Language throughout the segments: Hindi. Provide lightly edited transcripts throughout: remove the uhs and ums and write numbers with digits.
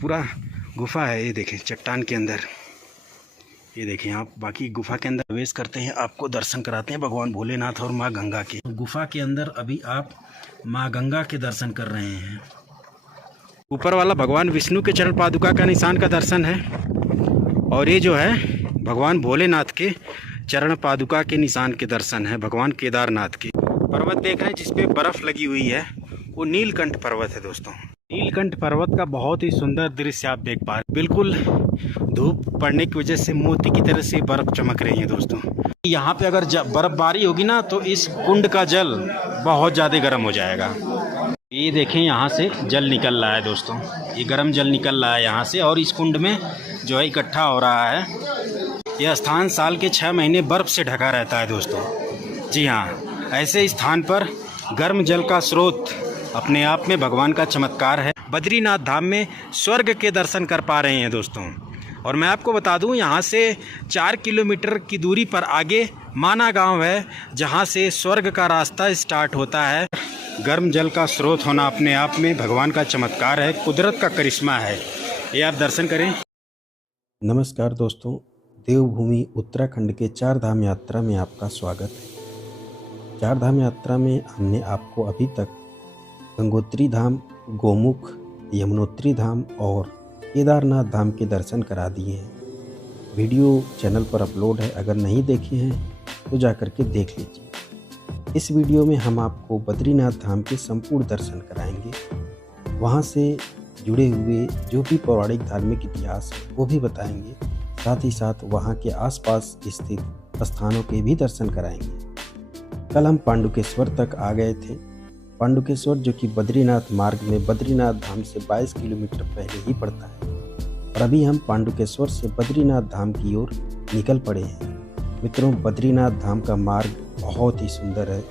पूरा गुफा है। ये देखें चट्टान के अंदर, ये देखें आप। बाकी गुफा के अंदर प्रवेश करते हैं, आपको दर्शन कराते हैं भगवान भोलेनाथ और माँ गंगा के। गुफा के अंदर अभी आप माँ गंगा के दर्शन कर रहे हैं। ऊपर वाला भगवान विष्णु के चरण पादुका का निशान का दर्शन है, और ये जो है भगवान भोलेनाथ के चरण पादुका के निशान के दर्शन है। भगवान केदारनाथ के पर्वत देख रहे हैं जिसपे बर्फ लगी हुई है, वो नीलकंठ पर्वत है दोस्तों। नीलकंठ पर्वत का बहुत ही सुंदर दृश्य आप देख पा रहे हैं। बिल्कुल धूप पड़ने की वजह से मोती की तरह से बर्फ चमक रही है दोस्तों। यहाँ पे अगर बर्फबारी होगी ना तो इस कुंड का जल बहुत ज़्यादा गर्म हो जाएगा। ये देखें यहाँ से जल निकल रहा है दोस्तों, ये गर्म जल निकल रहा है यहाँ से, और इस कुंड में जो है इकट्ठा हो रहा है। यह स्थान साल के 6 महीने बर्फ़ से ढका रहता है दोस्तों। जी हाँ, ऐसे स्थान पर गर्म जल का स्रोत अपने आप में भगवान का चमत्कार है। बद्रीनाथ धाम में स्वर्ग के दर्शन कर पा रहे हैं दोस्तों। और मैं आपको बता दूं, यहाँ से 4 किलोमीटर की दूरी पर आगे माना गांव है, जहाँ से स्वर्ग का रास्ता स्टार्ट होता है। गर्म जल का स्रोत होना अपने आप में भगवान का चमत्कार है, कुदरत का करिश्मा है। ये आप दर्शन करें। नमस्कार दोस्तों, देवभूमि उत्तराखंड के 4 धाम यात्रा में आपका स्वागत है। 4 धाम यात्रा में हमने आपको अभी तक गंगोत्री धाम, गोमुख, यमुनोत्री धाम और केदारनाथ धाम के दर्शन करा दिए हैं। वीडियो चैनल पर अपलोड है, अगर नहीं देखे हैं तो जाकर के देख लीजिए। इस वीडियो में हम आपको बद्रीनाथ धाम के संपूर्ण दर्शन कराएंगे। वहाँ से जुड़े हुए जो भी पौराणिक धार्मिक इतिहास है वो भी बताएंगे, साथ ही साथ वहाँ के आसपास स्थित स्थानों के भी दर्शन कराएंगे। कल हम पांडुकेश्वर तक आ गए थे। पांडुकेश्वर जो कि बद्रीनाथ मार्ग में बद्रीनाथ धाम से 22 किलोमीटर पहले ही पड़ता है, और अभी हम पांडुकेश्वर से बद्रीनाथ धाम की ओर निकल पड़े हैं। मित्रों, बद्रीनाथ धाम का मार्ग बहुत ही सुंदर है,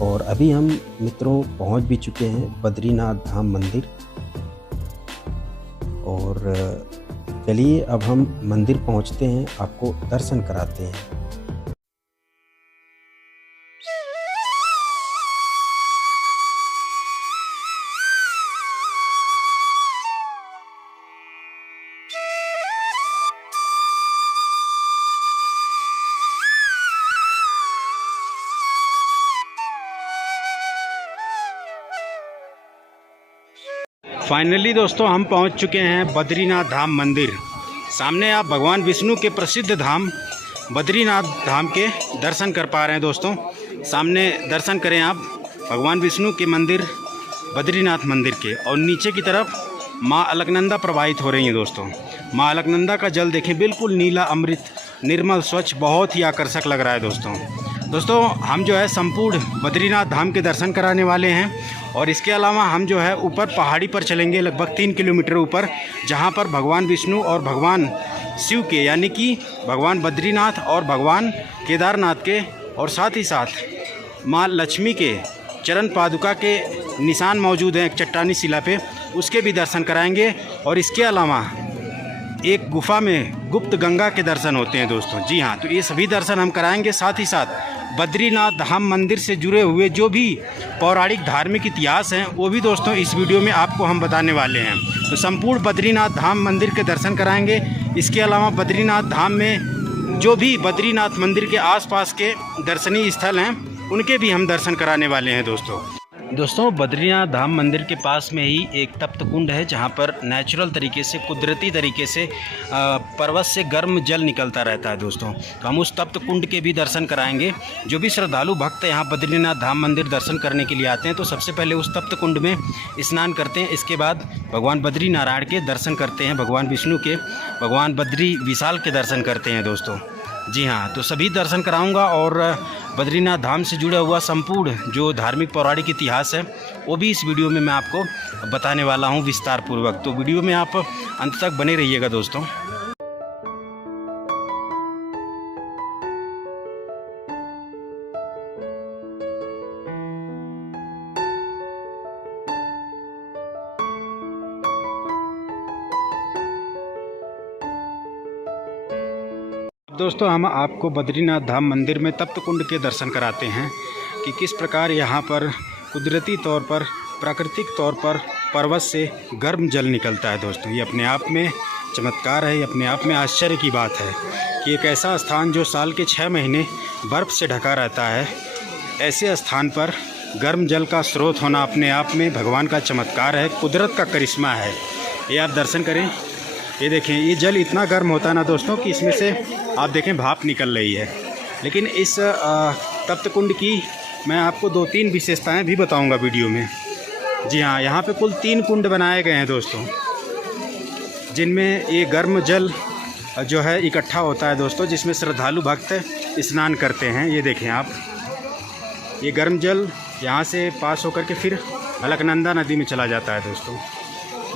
और अभी हम मित्रों पहुंच भी चुके हैं बद्रीनाथ धाम मंदिर। और चलिए अब हम मंदिर पहुंचते हैं, आपको दर्शन कराते हैं। फाइनली दोस्तों हम पहुंच चुके हैं बद्रीनाथ धाम मंदिर। सामने आप भगवान विष्णु के प्रसिद्ध धाम बद्रीनाथ धाम के दर्शन कर पा रहे हैं दोस्तों। सामने दर्शन करें आप भगवान विष्णु के मंदिर बद्रीनाथ मंदिर के, और नीचे की तरफ माँ अलकनंदा प्रवाहित हो रही हैं दोस्तों। माँ अलकनंदा का जल देखें, बिल्कुल नीला अमृत, निर्मल, स्वच्छ, बहुत ही आकर्षक लग रहा है दोस्तों। हम जो है संपूर्ण बद्रीनाथ धाम के दर्शन कराने वाले हैं, और इसके अलावा हम जो है ऊपर पहाड़ी पर चलेंगे लगभग 3 किलोमीटर ऊपर, जहां पर भगवान विष्णु और भगवान शिव के, यानी कि भगवान बद्रीनाथ और भगवान केदारनाथ के, और साथ ही साथ माँ लक्ष्मी के चरण पादुका के निशान मौजूद हैं एक चट्टानी शिला पे, उसके भी दर्शन कराएंगे। और इसके अलावा एक गुफा में गुप्त गंगा के दर्शन होते हैं दोस्तों। जी हाँ, तो ये सभी दर्शन हम कराएंगे। साथ ही साथ बद्रीनाथ धाम मंदिर से जुड़े हुए जो भी पौराणिक धार्मिक इतिहास हैं वो भी दोस्तों इस वीडियो में आपको हम बताने वाले हैं। तो संपूर्ण बद्रीनाथ धाम मंदिर के दर्शन कराएंगे। इसके अलावा बद्रीनाथ धाम में जो भी बद्रीनाथ मंदिर के आसपास के दर्शनीय स्थल हैं उनके भी हम दर्शन कराने वाले हैं दोस्तों। बद्रीनाथ धाम मंदिर के पास में ही एक तप्त कुंड है, जहाँ पर नेचुरल तरीके से, कुदरती तरीके से पर्वत से गर्म जल निकलता रहता है दोस्तों। तो हम उस तप्त कुंड के भी दर्शन कराएंगे। जो भी श्रद्धालु भक्त यहाँ बद्रीनाथ धाम मंदिर दर्शन करने के लिए आते हैं तो सबसे पहले उस तप्त कुंड में स्नान करते हैं। इसके बाद भगवान बद्री नारायण के दर्शन करते हैं, भगवान विष्णु के, भगवान बद्री विशाल के दर्शन करते हैं दोस्तों। जी हाँ, तो सभी दर्शन कराऊंगा, और बद्रीनाथ धाम से जुड़ा हुआ संपूर्ण जो धार्मिक पौराणिक इतिहास है वो भी इस वीडियो में मैं आपको बताने वाला हूँ विस्तार पूर्वक। तो वीडियो में आप अंत तक बने रहिएगा दोस्तों। दोस्तों हम आपको बद्रीनाथ धाम मंदिर में तप्त कुंड के दर्शन कराते हैं कि किस प्रकार यहाँ पर कुदरती तौर पर, प्राकृतिक तौर पर पर्वत से गर्म जल निकलता है दोस्तों। ये अपने आप में चमत्कार है, ये अपने आप में आश्चर्य की बात है कि एक ऐसा स्थान जो साल के 6 महीने बर्फ़ से ढका रहता है, ऐसे स्थान पर गर्म जल का स्रोत होना अपने आप में भगवान का चमत्कार है, कुदरत का करिश्मा है। ये आप दर्शन करें, ये देखें, ये जल इतना गर्म होता है ना दोस्तों कि इसमें से आप देखें भाप निकल रही है। लेकिन इस तप्त कुंड की मैं आपको 2-3 विशेषताएं भी बताऊंगा वीडियो में। जी हाँ, यहाँ पे कुल 3 कुंड बनाए गए हैं दोस्तों, जिनमें ये गर्म जल जो है इकट्ठा होता है दोस्तों, जिसमें श्रद्धालु भक्त स्नान करते हैं। ये देखें आप, ये गर्म जल यहाँ से पास होकर के फिर अलकनंदा नदी में चला जाता है दोस्तों।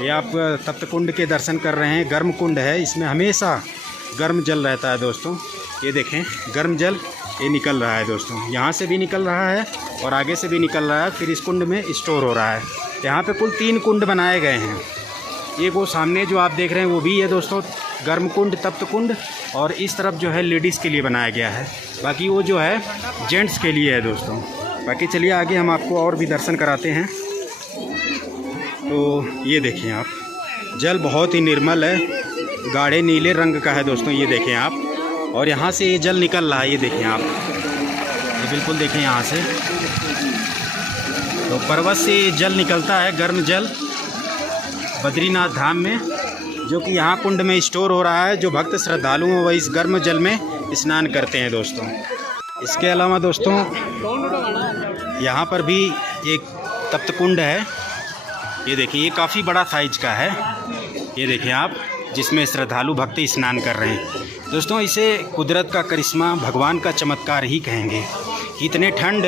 ये आप तप्त कुंड के दर्शन कर रहे हैं, गर्म कुंड है, इसमें हमेशा गर्म जल रहता है दोस्तों। ये देखें, गर्म जल ये निकल रहा है दोस्तों, यहाँ से भी निकल रहा है और आगे से भी निकल रहा है, फिर इस कुंड में स्टोर हो रहा है। यहाँ पे कुल 3 कुंड बनाए गए हैं। ये वो सामने जो आप देख रहे हैं वो भी है दोस्तों गर्म कुंड, तप्त कुंड, और इस तरफ जो है लेडीज़ के लिए बनाया गया है, बाकी वो जो है जेंट्स के लिए है दोस्तों। बाकी चलिए आगे हम आपको और भी दर्शन कराते हैं। तो ये देखिए आप, जल बहुत ही निर्मल है, गाढ़े नीले रंग का है दोस्तों, ये देखें आप। और यहाँ से ये जल निकल रहा है, ये देखें आप, ये बिल्कुल देखें यहाँ से, तो पर्वत से जल निकलता है, गर्म जल बद्रीनाथ धाम में, जो कि यहाँ कुंड में स्टोर हो रहा है। जो भक्त श्रद्धालु हैं वह इस गर्म जल में स्नान करते हैं दोस्तों। इसके अलावा दोस्तों यहाँ पर भी एक तप्त कुंड है, ये देखिए, ये काफ़ी बड़ा साइज का है, ये देखिए आप, जिसमें श्रद्धालु भक्त स्नान कर रहे हैं दोस्तों। इसे कुदरत का करिश्मा, भगवान का चमत्कार ही कहेंगे कि इतने ठंड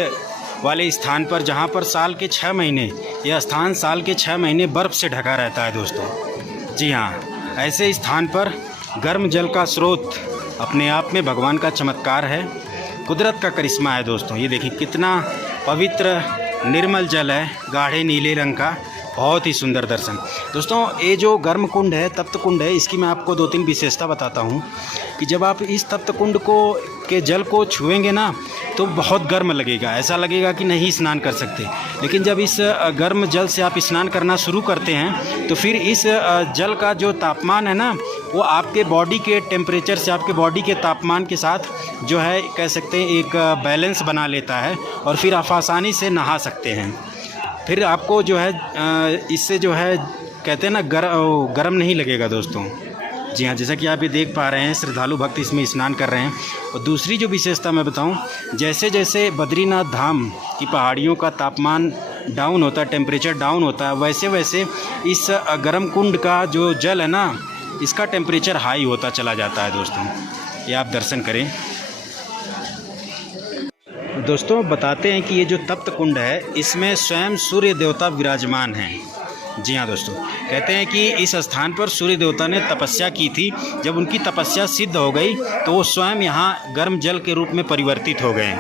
वाले स्थान पर, जहाँ पर साल के 6 महीने, यह स्थान साल के 6 महीने बर्फ़ से ढका रहता है दोस्तों। जी हाँ, ऐसे स्थान पर गर्म जल का स्रोत अपने आप में भगवान का चमत्कार है, कुदरत का करिश्मा है दोस्तों। ये देखिए कितना पवित्र निर्मल जल है, गाढ़े नीले रंग का, बहुत ही सुंदर दर्शन दोस्तों। ये जो गर्म कुंड है, तप्त कुंड है, इसकी मैं आपको 2-3 विशेषता बताता हूँ कि जब आप इस तप्त कुंड के जल को छुएंगे ना तो बहुत गर्म लगेगा, ऐसा लगेगा कि नहीं स्नान कर सकते। लेकिन जब इस गर्म जल से आप स्नान करना शुरू करते हैं तो फिर इस जल का जो तापमान है ना, वो आपके बॉडी के टेम्परेचर से, आपके बॉडी के तापमान के साथ जो है कह सकते हैं एक बैलेंस बना लेता है, और फिर आप आसानी से नहा सकते हैं। फिर आपको जो है इससे जो है कहते हैं ना गरम नहीं लगेगा दोस्तों। जी हाँ, जैसा कि आप ये देख पा रहे हैं, श्रद्धालु भक्त इसमें स्नान कर रहे हैं। और दूसरी जो विशेषता मैं बताऊं, जैसे जैसे बद्रीनाथ धाम की पहाड़ियों का तापमान डाउन होता है, टेम्परेचर डाउन होता है, वैसे वैसे इस गर्म कुंड का जो जल है ना, इसका टेम्परेचर हाई होता चला जाता है दोस्तों। ये आप दर्शन करें। दोस्तों बताते हैं कि ये जो तप्त कुंड है, इसमें स्वयं सूर्य देवता विराजमान हैं। जी हाँ दोस्तों, कहते हैं कि इस स्थान पर सूर्य देवता ने तपस्या की थी। जब उनकी तपस्या सिद्ध हो गई तो वो स्वयं यहाँ गर्म जल के रूप में परिवर्तित हो गए,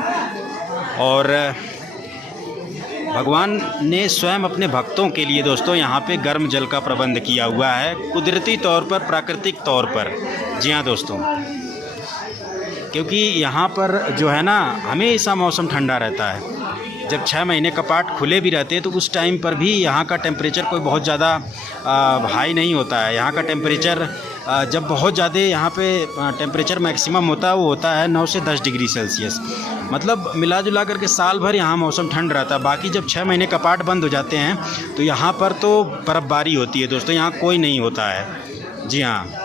और भगवान ने स्वयं अपने भक्तों के लिए दोस्तों यहाँ पे गर्म जल का प्रबंध किया हुआ है, कुदरती तौर पर, प्राकृतिक तौर पर। जी हाँ दोस्तों, क्योंकि यहाँ पर जो है ना हमेशा मौसम ठंडा रहता है। जब 6 महीने कपाट खुले भी रहते हैं तो उस टाइम पर भी यहाँ का टेम्परेचर कोई बहुत ज़्यादा हाई नहीं होता है। यहाँ का टेम्परेचर जब बहुत ज़्यादा यहाँ पे टेम्परेचर मैक्सिमम होता है, वो होता है 9 से 10 डिग्री सेल्सियस। मतलब मिला जुला करके साल भर यहाँ मौसम ठंड रहता है। बाकी जब 6 महीने कपाट बंद हो जाते हैं तो यहाँ पर तो बर्फ़बारी होती है दोस्तों, यहाँ कोई नहीं होता है। जी हाँ,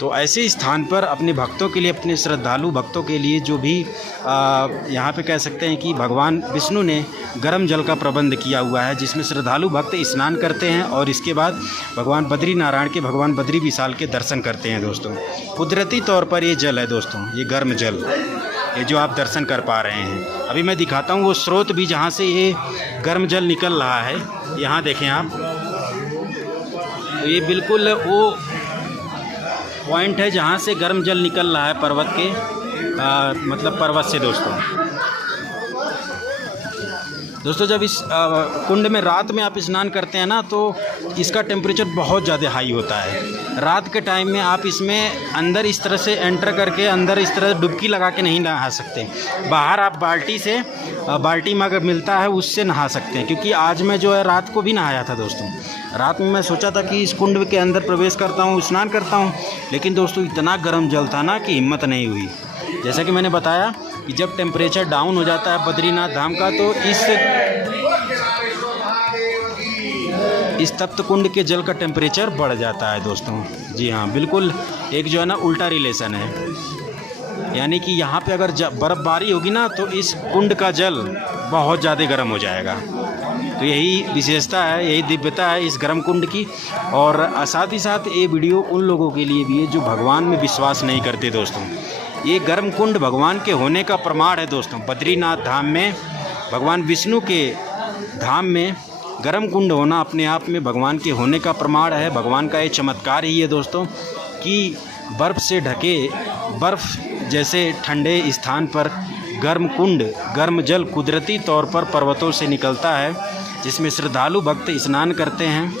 तो ऐसे स्थान पर अपने भक्तों के लिए, अपने श्रद्धालु भक्तों के लिए जो भी यहाँ पे कह सकते हैं कि भगवान विष्णु ने गर्म जल का प्रबंध किया हुआ है, जिसमें श्रद्धालु भक्त स्नान करते हैं और इसके बाद भगवान बद्री नारायण के, भगवान बद्री विशाल के दर्शन करते हैं दोस्तों। कुदरती तौर पर ये जल है दोस्तों, ये गर्म जल, ये जो आप दर्शन कर पा रहे हैं। अभी मैं दिखाता हूँ वो स्रोत भी जहाँ से ये गर्म जल निकल रहा है। यहाँ देखें आप, तो ये बिल्कुल वो पॉइंट है जहाँ से गर्म जल निकल रहा है पर्वत के, मतलब पर्वत से दोस्तों जब इस कुंड में रात में आप स्नान करते हैं ना, तो इसका टेम्परेचर बहुत ज़्यादा हाई होता है। रात के टाइम में आप इसमें अंदर इस तरह से एंटर करके अंदर इस तरह डुबकी लगा के नहीं नहा सकते। बाहर आप बाल्टी में अगर मिलता है उससे नहा सकते हैं, क्योंकि आज मैं जो है रात को भी नहाया था दोस्तों। रात में मैं सोचा था कि इस कुंड के अंदर प्रवेश करता हूँ, स्नान करता हूँ, लेकिन दोस्तों इतना गर्म जल था ना कि हिम्मत नहीं हुई। जैसा कि मैंने बताया कि जब टेम्परेचर डाउन हो जाता है बद्रीनाथ धाम का, तो इस तप्त कुंड के जल का टेम्परेचर बढ़ जाता है दोस्तों। जी हाँ, बिल्कुल एक जो है ना उल्टा रिलेशन है। यानी कि यहाँ पे अगर बर्फ़बारी होगी ना तो इस कुंड का जल बहुत ज़्यादा गर्म हो जाएगा। तो यही विशेषता है, यही दिव्यता है इस गर्म कुंड की। और साथ ही साथ ये वीडियो उन लोगों के लिए भी है जो भगवान में विश्वास नहीं करते दोस्तों। ये गर्म कुंड भगवान के होने का प्रमाण है दोस्तों। बद्रीनाथ धाम में भगवान विष्णु के धाम में गर्म कुंड होना अपने आप में भगवान के होने का प्रमाण है। भगवान का ये चमत्कार ही है दोस्तों कि बर्फ़ से ढके, बर्फ़ जैसे ठंडे स्थान पर गर्म कुंड, गर्म जल कुदरती तौर पर पर्वतों से निकलता है, जिसमें श्रद्धालु भक्त स्नान करते हैं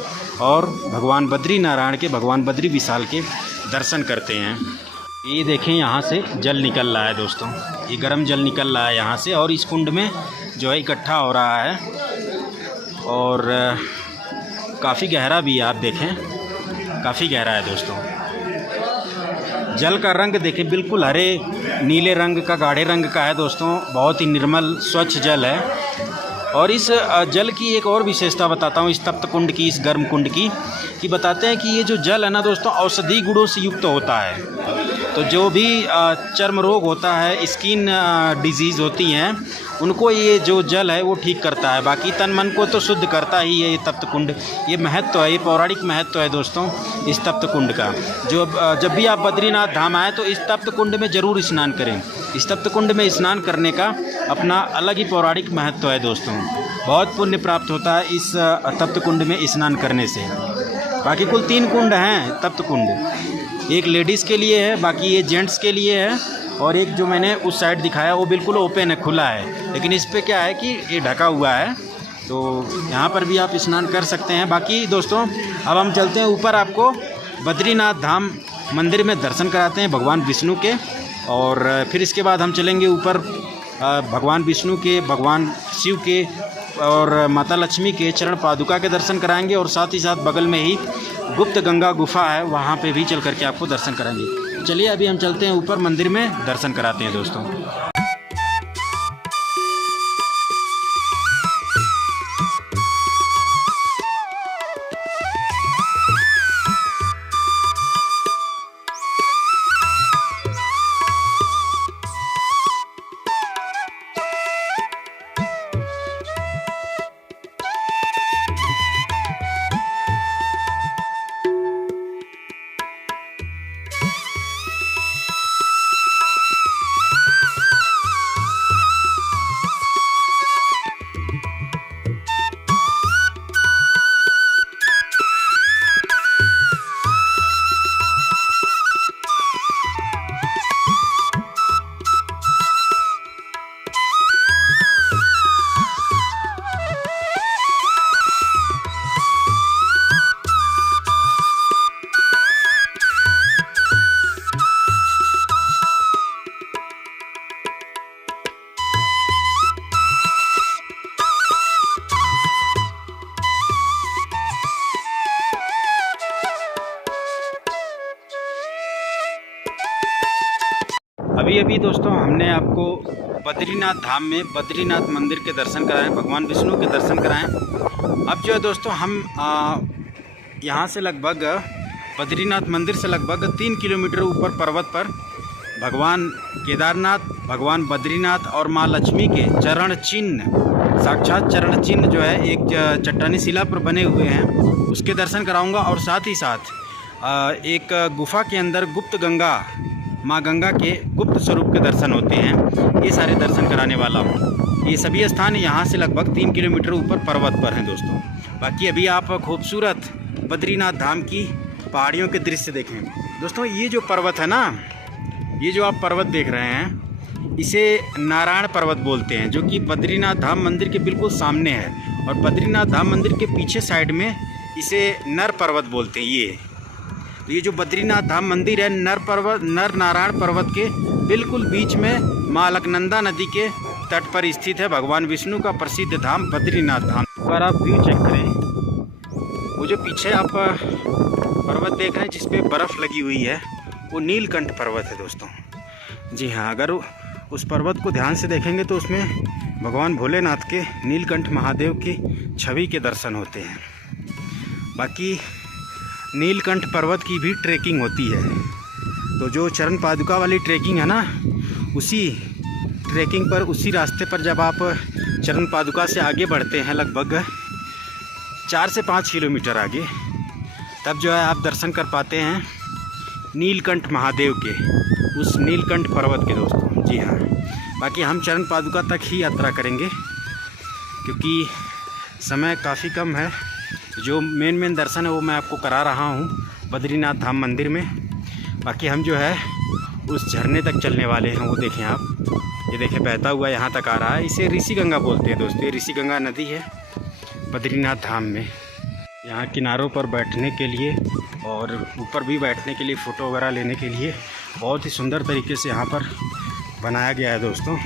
और भगवान बद्री नारायण के, भगवान बद्री विशाल के दर्शन करते हैं। ये देखें यहाँ से जल निकल रहा है दोस्तों, ये गर्म जल निकल रहा है यहाँ से और इस कुंड में जो है इकट्ठा हो रहा है और काफ़ी गहरा भी है। आप देखें काफ़ी गहरा है दोस्तों। जल का रंग देखें बिल्कुल हरे नीले रंग का, गाढ़े रंग का है दोस्तों। बहुत ही निर्मल स्वच्छ जल है। और इस जल की एक और विशेषता बताता हूँ, इस तप्त कुंड की, इस गर्म कुंड की, कि बताते हैं कि ये जो जल है ना दोस्तों औषधि गुणों से युक्त होता है। तो जो भी चर्म रोग होता है, स्किन डिजीज़ होती हैं, उनको ये जो जल है वो ठीक करता है। बाकी तन मन को तो शुद्ध करता ही है ये तप्त कुंड। ये महत्व है, ये पौराणिक महत्व है दोस्तों इस तप्त कुंड का। जो जब भी आप बद्रीनाथ धाम आएँ तो इस तप्त कुंड में ज़रूर स्नान करें। इस तप्त कुंड में स्नान करने का अपना अलग ही पौराणिक महत्व है दोस्तों। बहुत पुण्य प्राप्त होता है इस तप्त कुंड में स्नान करने से। बाकी कुल 3 कुंड हैं तप्त कुंड। एक लेडीज़ के लिए है, बाकी ये जेंट्स के लिए है, और एक जो मैंने उस साइड दिखाया वो बिल्कुल ओपन है, खुला है। लेकिन इस पे क्या है कि ये ढका हुआ है, तो यहाँ पर भी आप स्नान कर सकते हैं। बाकी दोस्तों अब हम चलते हैं ऊपर, आपको बद्रीनाथ धाम मंदिर में दर्शन कराते हैं भगवान विष्णु के, और फिर इसके बाद हम चलेंगे ऊपर भगवान विष्णु के, भगवान शिव के और माता लक्ष्मी के चरण पादुका के दर्शन कराएंगे। और साथ ही साथ बगल में ही गुप्त गंगा गुफा है, वहाँ पे भी चल करके आपको दर्शन कराएंगे। चलिए अभी हम चलते हैं ऊपर, मंदिर में दर्शन कराते हैं दोस्तों। अभी दोस्तों हमने आपको बद्रीनाथ धाम में बद्रीनाथ मंदिर के दर्शन कराएं, भगवान विष्णु के दर्शन कराएं। अब जो है दोस्तों हम यहाँ से लगभग बद्रीनाथ मंदिर से लगभग 3 किलोमीटर ऊपर पर्वत पर भगवान केदारनाथ, भगवान बद्रीनाथ और माँ लक्ष्मी के चरण चिन्ह, साक्षात चरण चिन्ह जो है एक चट्टानी शिला पर बने हुए हैं, उसके दर्शन कराऊंगा। और साथ ही साथ एक गुफा के अंदर गुप्त गंगा, माँ गंगा के गुप्त स्वरूप के दर्शन होते हैं, ये सारे दर्शन कराने वाला हूँ। ये सभी स्थान यहाँ से लगभग 3 किलोमीटर ऊपर पर्वत पर हैं दोस्तों। बाकी अभी आप खूबसूरत बद्रीनाथ धाम की पहाड़ियों के दृश्य देखें दोस्तों। ये जो पर्वत है ना, ये जो आप पर्वत देख रहे हैं, इसे नारायण पर्वत बोलते हैं, जो कि बद्रीनाथ धाम मंदिर के बिल्कुल सामने है। और बद्रीनाथ धाम मंदिर के पीछे साइड में इसे नर पर्वत बोलते हैं। ये जो बद्रीनाथ धाम मंदिर है, नर नारायण पर्वत के बिल्कुल बीच में माँ अलकनंदा नदी के तट पर स्थित है भगवान विष्णु का प्रसिद्ध धाम बद्रीनाथ धाम। पर आप व्यू चेक करें, वो जो पीछे आप पर्वत देख रहे हैं जिसपे बर्फ़ लगी हुई है, वो नीलकंठ पर्वत है दोस्तों। जी हाँ, अगर उस पर्वत को ध्यान से देखेंगे तो उसमें भगवान भोलेनाथ के नीलकंठ महादेव की छवि के दर्शन होते हैं। बाकी नीलकंठ पर्वत की भी ट्रैकिंग होती है, तो जो चरण पादुका वाली ट्रैकिंग है ना, उसी ट्रैकिंग पर, उसी रास्ते पर जब आप चरण पादुका से आगे बढ़ते हैं लगभग 4 से 5 किलोमीटर आगे, तब जो है आप दर्शन कर पाते हैं नीलकंठ महादेव के, उस नीलकंठ पर्वत के दोस्तों। जी हाँ, बाकी हम चरण पादुका तक ही यात्रा करेंगे क्योंकि समय काफ़ी कम है। जो मेन दर्शन है वो मैं आपको करा रहा हूँ बद्रीनाथ धाम मंदिर में। बाकी हम जो है उस झरने तक चलने वाले हैं। वो देखें आप, ये देखें बहता हुआ यहाँ तक आ रहा है। इसे ऋषि गंगा बोलते हैं दोस्तों। ये ऋषि गंगा नदी है बद्रीनाथ धाम में। यहाँ किनारों पर बैठने के लिए और ऊपर भी बैठने के लिए, फ़ोटो वगैरह लेने के लिए बहुत ही सुंदर तरीके से यहाँ पर बनाया गया है दोस्तों।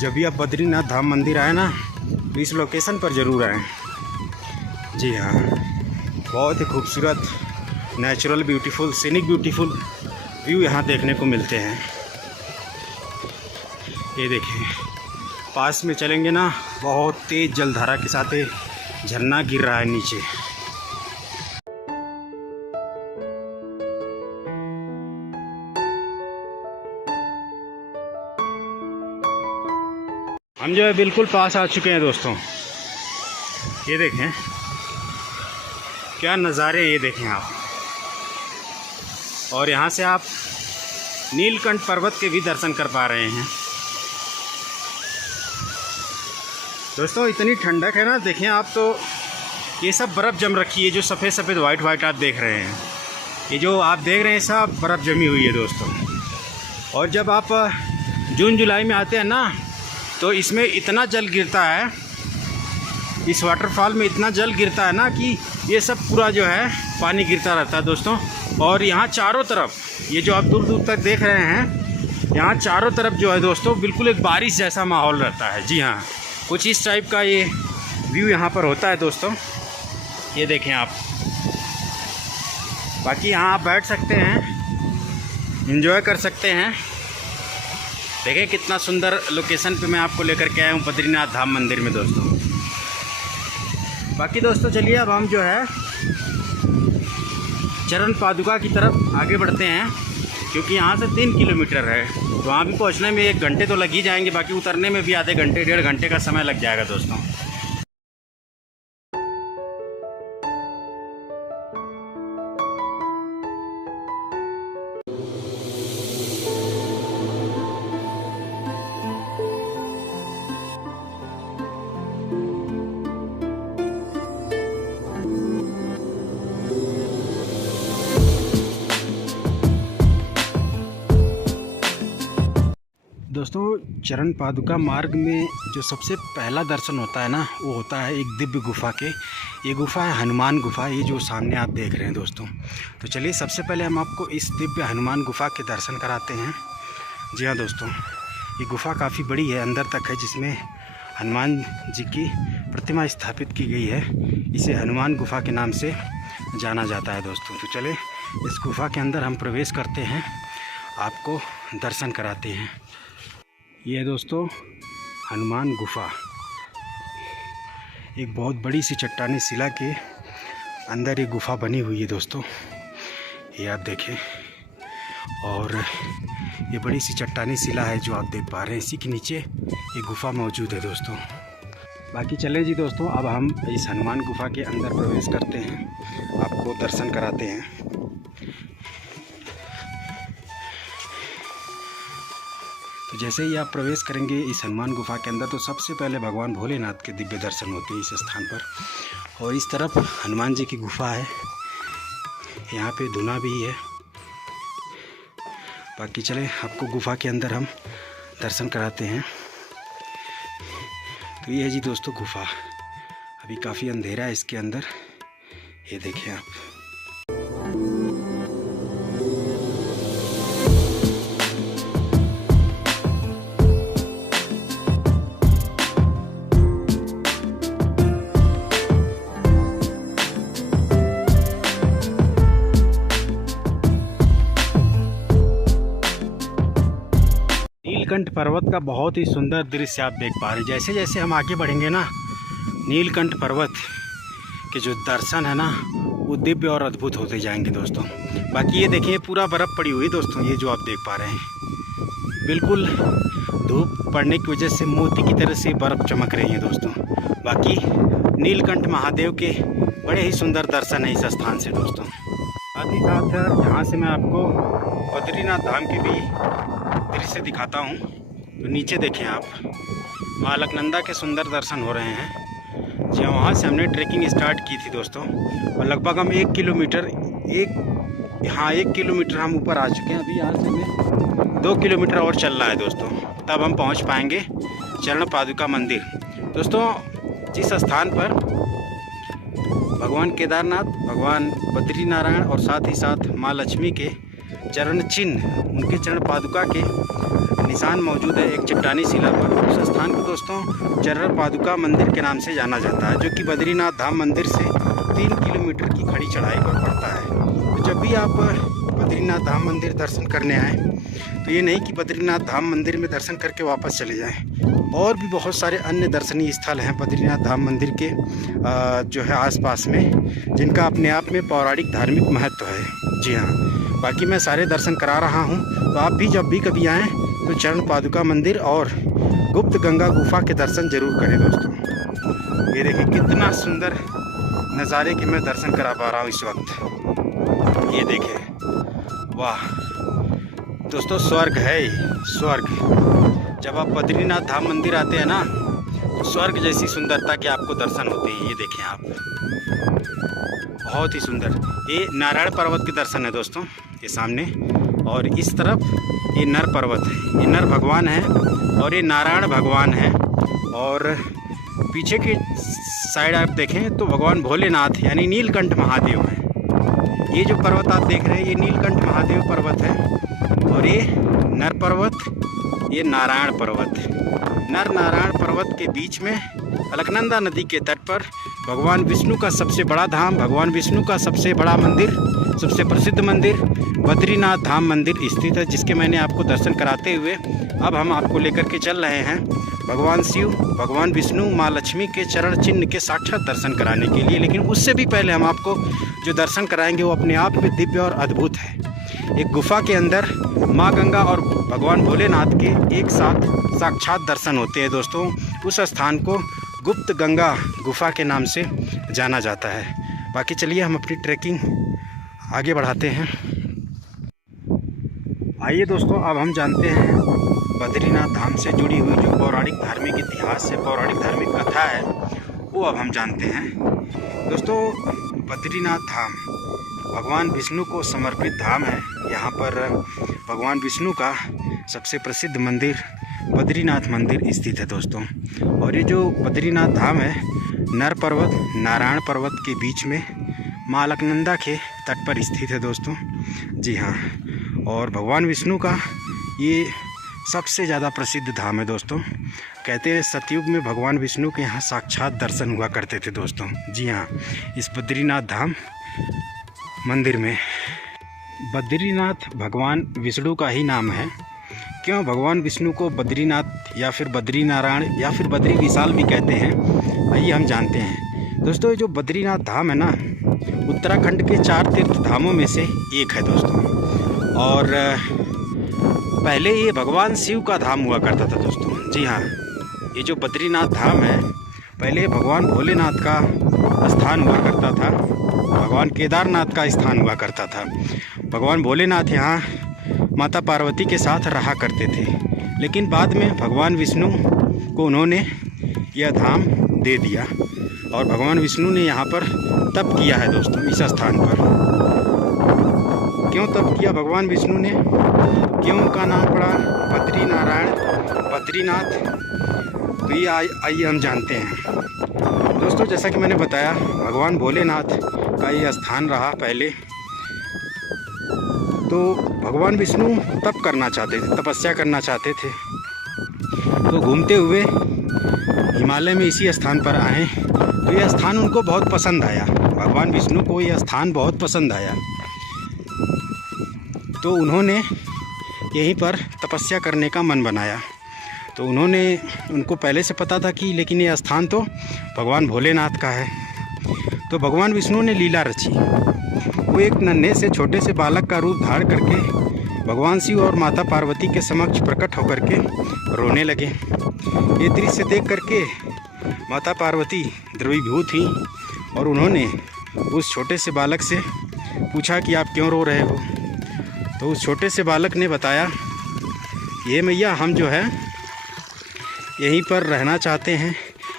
जब भी आप बद्रीनाथ धाम मंदिर आए ना, तो इस लोकेशन पर ज़रूर आएँ। जी हाँ, बहुत ही खूबसूरत, natural beautiful, scenic beautiful view यहाँ देखने को मिलते हैं। ये देखें, पास में चलेंगे ना, बहुत तेज़ जलधारा के साथ झरना गिर रहा है नीचे। हम जो है बिल्कुल पास आ चुके हैं दोस्तों। ये देखें क्या नज़ारे, ये देखें आप। और यहाँ से आप नीलकंठ पर्वत के भी दर्शन कर पा रहे हैं दोस्तों। इतनी ठंडक है ना, देखें आप, तो ये सब बर्फ़ जम रखी है। जो सफ़ेद सफ़ेद वाइट आप देख रहे हैं, ये जो आप देख रहे हैं सब बर्फ़ जमी हुई है दोस्तों। और जब आप जून जुलाई में आते हैं ना, तो इसमें इतना जल गिरता है, इस वाटरफॉल में इतना जल गिरता है ना कि ये सब पूरा जो है पानी गिरता रहता है दोस्तों। और यहाँ चारों तरफ, ये जो आप दूर दूर तक देख रहे हैं, यहाँ चारों तरफ जो है दोस्तों बिल्कुल एक बारिश जैसा माहौल रहता है। जी हाँ, कुछ इस टाइप का ये व्यू यहाँ पर होता है दोस्तों। ये देखें आप। बाकी यहाँ आप बैठ सकते हैं, एंजॉय कर सकते हैं। देखें कितना सुंदर लोकेशन पे मैं आपको लेकर के आया हूँ बद्रीनाथ धाम मंदिर में दोस्तों। बाकी दोस्तों चलिए अब हम जो है चरण पादुका की तरफ आगे बढ़ते हैं, क्योंकि यहाँ से 3 किलोमीटर है, तो वहाँ भी पहुँचने में 1 घंटे तो लग ही जाएंगे। बाकी उतरने में भी आधे घंटे 1.5 घंटे का समय लग जाएगा दोस्तों। दोस्तों चरण पादुका मार्ग में जो सबसे पहला दर्शन होता है ना, वो होता है एक दिव्य गुफा के। ये गुफा है हनुमान गुफा, ये जो सामने आप देख रहे हैं दोस्तों। तो चलिए सबसे पहले हम आपको इस दिव्य हनुमान गुफा के दर्शन कराते हैं। जी हाँ दोस्तों, ये गुफा काफ़ी बड़ी है, अंदर तक है, जिसमें हनुमान जी की प्रतिमा स्थापित की गई है। इसे हनुमान गुफा के नाम से जाना जाता है दोस्तों। तो चले इस गुफा के अंदर हम प्रवेश करते हैं, आपको दर्शन कराते हैं। ये दोस्तों हनुमान गुफा एक बहुत बड़ी सी चट्टानी शिला के अंदर एक गुफा बनी हुई है दोस्तों। ये आप देखें, और ये बड़ी सी चट्टानी शिला है जो आप देख पा रहे हैं, इसी के नीचे एक गुफा मौजूद है दोस्तों। बाकी चलें जी दोस्तों, अब हम इस हनुमान गुफा के अंदर प्रवेश करते हैं, आपको दर्शन कराते हैं। तो जैसे ही आप प्रवेश करेंगे इस हनुमान गुफा के अंदर, तो सबसे पहले भगवान भोलेनाथ के दिव्य दर्शन होते हैं इस स्थान पर। और इस तरफ हनुमान जी की गुफा है, यहाँ पे धुना भी है। बाकी चलें आपको गुफा के अंदर हम दर्शन कराते हैं। तो ये है जी दोस्तों गुफा, अभी काफ़ी अंधेरा है इसके अंदर, ये देखें आप। नीलकंठ पर्वत का बहुत ही सुंदर दृश्य आप देख पा रहे हैं। जैसे जैसे हम आगे बढ़ेंगे ना, नीलकंठ पर्वत के जो दर्शन है ना वो दिव्य और अद्भुत होते जाएंगे दोस्तों। बाकी ये देखिए पूरा बर्फ़ पड़ी हुई है दोस्तों, ये जो आप देख पा रहे हैं बिल्कुल धूप पड़ने की वजह से मोती की तरह से बर्फ़ चमक रही है दोस्तों। बाकी नीलकंठ महादेव के बड़े ही सुंदर दर्शन है इस स्थान से दोस्तों। साथ ही साथ यहाँ से मैं आपको बद्रीनाथ धाम के भी दृश्य दिखाता हूँ। तो नीचे देखें आप, माँ अलकनंदा के सुंदर दर्शन हो रहे हैं। जी वहाँ से हमने ट्रैकिंग स्टार्ट की थी दोस्तों, और लगभग हम 1 किलोमीटर हम ऊपर आ चुके हैं। अभी यहाँ से हमें 2 किलोमीटर और चलना है दोस्तों, तब हम पहुँच पाएंगे चरण पादुका मंदिर। दोस्तों जिस स्थान पर भगवान केदारनाथ, भगवान बद्रीनारायण और साथ ही साथ माँ लक्ष्मी के चरण चिन्ह, उनके चरण पादुका के निशान मौजूद है एक चट्टानी शिला पर, उस स्थान को दोस्तों चरण पादुका मंदिर के नाम से जाना जाता है, जो कि बद्रीनाथ धाम मंदिर से 3 किलोमीटर की खड़ी चढ़ाई पर पड़ता है। तो जब भी आप बद्रीनाथ धाम मंदिर दर्शन करने आएँ तो ये नहीं कि बद्रीनाथ धाम मंदिर में दर्शन करके वापस चले जाएं। और भी बहुत सारे अन्य दर्शनीय स्थल हैं बद्रीनाथ धाम मंदिर के जो है आसपास में, जिनका अपने आप में पौराणिक धार्मिक महत्व है। जी हाँ, बाकी मैं सारे दर्शन करा रहा हूँ, तो आप भी जब भी कभी आएँ तो चरण पादुका मंदिर और गुप्त गंगा गुफा के दर्शन जरूर करें दोस्तों। ये देखिए कितना सुंदर नज़ारे के मैं दर्शन करा पा रहा हूँ इस वक्त। ये देखिए, वाह दोस्तों, स्वर्ग है स्वर्ग। जब आप बद्रीनाथ धाम मंदिर आते हैं ना, तो स्वर्ग जैसी सुंदरता के आपको दर्शन होते हैं। ये देखें आप, बहुत ही सुंदर। ये नारायण पर्वत के दर्शन है दोस्तों, ये सामने, और इस तरफ ये नर पर्वत है। ये नर भगवान है और ये नारायण भगवान है। और पीछे की साइड आप देखें तो भगवान भोलेनाथ यानी नीलकंठ महादेव है। ये जो पर्वत आप देख रहे हैं ये नीलकंठ महादेव पर्वत है, और ये नर पर्वत, ये नारायण पर्वत। नर नारायण पर्वत के बीच में अलकनंदा नदी के तट पर भगवान विष्णु का सबसे बड़ा धाम, भगवान विष्णु का सबसे बड़ा मंदिर, सबसे प्रसिद्ध मंदिर बद्रीनाथ धाम मंदिर स्थित है, जिसके मैंने आपको दर्शन कराते हुए अब हम आपको लेकर के चल रहे हैं भगवान शिव, भगवान विष्णु, माँ लक्ष्मी के चरण चिन्ह के साक्षात दर्शन कराने के लिए। लेकिन उससे भी पहले हम आपको जो दर्शन कराएंगे वो अपने आप में दिव्य और अद्भुत है। एक गुफा के अंदर माँ गंगा और भगवान भोलेनाथ के एक साथ साक्षात दर्शन होते हैं दोस्तों। उस स्थान को गुप्त गंगा गुफा के नाम से जाना जाता है। बाकी चलिए हम अपनी ट्रैकिंग आगे बढ़ाते हैं। आइए दोस्तों, अब हम जानते हैं बद्रीनाथ धाम से जुड़ी हुई जो पौराणिक धार्मिक इतिहास है, पौराणिक धार्मिक कथा है, वो अब हम जानते हैं दोस्तों। बद्रीनाथ धाम भगवान विष्णु को समर्पित धाम है। यहाँ पर भगवान विष्णु का सबसे प्रसिद्ध मंदिर बद्रीनाथ मंदिर स्थित है दोस्तों। और ये जो बद्रीनाथ धाम है नर पर्वत, नारायण पर्वत के बीच में माँ अलकनंदा के तट पर स्थित है दोस्तों। जी हाँ, और भगवान विष्णु का ये सबसे ज़्यादा प्रसिद्ध धाम है दोस्तों। कहते हैं सतयुग में भगवान विष्णु के यहाँ साक्षात दर्शन हुआ करते थे दोस्तों। जी हाँ, इस बद्रीनाथ धाम मंदिर में बद्रीनाथ भगवान विष्णु का ही नाम है। क्यों भगवान विष्णु को बद्रीनाथ या फिर बद्री नारायण या फिर बद्री विशाल भी कहते हैं, आइए हम जानते हैं दोस्तों। ये जो बद्रीनाथ धाम है ना, उत्तराखंड के 4 तीर्थ धामों में से एक है दोस्तों। और पहले ये भगवान शिव का धाम हुआ करता था दोस्तों। जी हाँ, ये जो बद्रीनाथ धाम है पहले भगवान भोलेनाथ का स्थान हुआ करता था, भगवान केदारनाथ का स्थान हुआ करता था। भगवान भोलेनाथ यहाँ माता पार्वती के साथ रहा करते थे, लेकिन बाद में भगवान विष्णु को उन्होंने यह धाम दे दिया और भगवान विष्णु ने यहाँ पर तप किया है दोस्तों इस स्थान पर। क्यों तप किया भगवान विष्णु ने, क्यों उनका नाम पड़ा बद्री नारायण बद्रीनाथ, तो ये आइए हम जानते हैं दोस्तों। जैसा कि मैंने बताया भगवान भोलेनाथ का ये स्थान रहा पहले। तो भगवान विष्णु तप करना चाहते थे, तपस्या करना चाहते थे, तो घूमते हुए हिमालय में इसी स्थान पर आए। तो यह स्थान उनको बहुत पसंद आया, भगवान विष्णु को यह स्थान बहुत पसंद आया। तो उन्होंने यहीं पर तपस्या करने का मन बनाया। तो उनको पहले से पता था कि लेकिन ये स्थान तो भगवान भोलेनाथ का है। तो भगवान विष्णु ने लीला रची। वो एक नन्हे से छोटे से बालक का रूप धारण करके भगवान शिव और माता पार्वती के समक्ष प्रकट होकर के रोने लगे। ये दृश्य देख करके माता पार्वती द्रवीभूत हुई और उन्होंने उस छोटे से बालक से पूछा कि आप क्यों रो रहे हो। तो उस छोटे से बालक ने बताया, ये मैया हम जो है यहीं पर रहना चाहते हैं,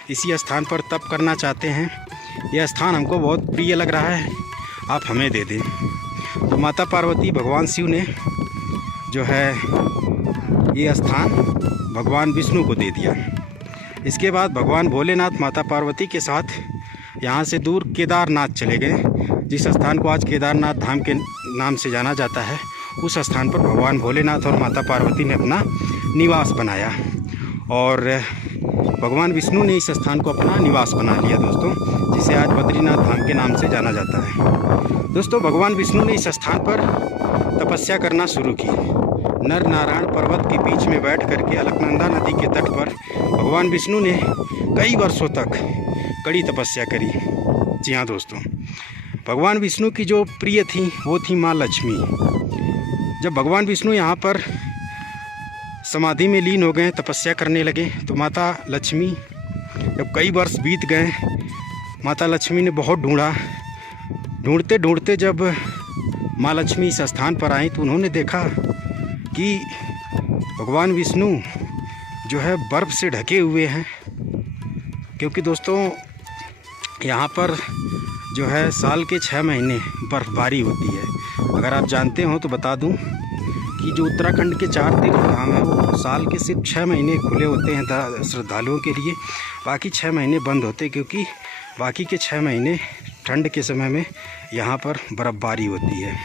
इसी स्थान पर तप करना चाहते हैं। यह स्थान हमको बहुत प्रिय लग रहा है, आप हमें दे दें। तो माता पार्वती भगवान शिव ने जो है ये स्थान भगवान विष्णु को दे दिया। इसके बाद भगवान भोलेनाथ माता पार्वती के साथ यहाँ से दूर केदारनाथ चले गए, जिस स्थान को आज केदारनाथ धाम के नाम से जाना जाता है। उस स्थान पर भगवान भोलेनाथ और माता पार्वती ने अपना निवास बनाया और भगवान विष्णु ने इस स्थान को अपना निवास बना लिया दोस्तों, जिसे आज बद्रीनाथ धाम के नाम से जाना जाता है। दोस्तों, भगवान विष्णु ने इस स्थान पर तपस्या करना शुरू की। नर नारायण पर्वत के बीच में बैठ करके अलकनंदा नदी के तट पर भगवान विष्णु ने कई वर्षों तक कड़ी तपस्या करी। जी हाँ दोस्तों, भगवान विष्णु की जो प्रिय थी वो थी माँ लक्ष्मी। जब भगवान विष्णु यहाँ पर समाधि में लीन हो गए, तपस्या करने लगे, तो माता लक्ष्मी, जब कई वर्ष बीत गए, माता लक्ष्मी ने बहुत ढूंढा। ढूंढते ढूंढते जब माँ लक्ष्मी इस स्थान पर आई तो उन्होंने देखा कि भगवान विष्णु जो है बर्फ़ से ढके हुए हैं। क्योंकि दोस्तों यहाँ पर जो है साल के 6 महीने बर्फ़बारी होती है। अगर आप जानते हो तो बता दूं कि जो उत्तराखंड के 4 तीर्थ धाम है वो साल के सिर्फ 6 महीने खुले होते हैं श्रद्धालुओं के लिए, बाकी 6 महीने बंद होते हैं, क्योंकि बाकी के 6 महीने ठंड के समय में यहाँ पर बर्फ़बारी होती है।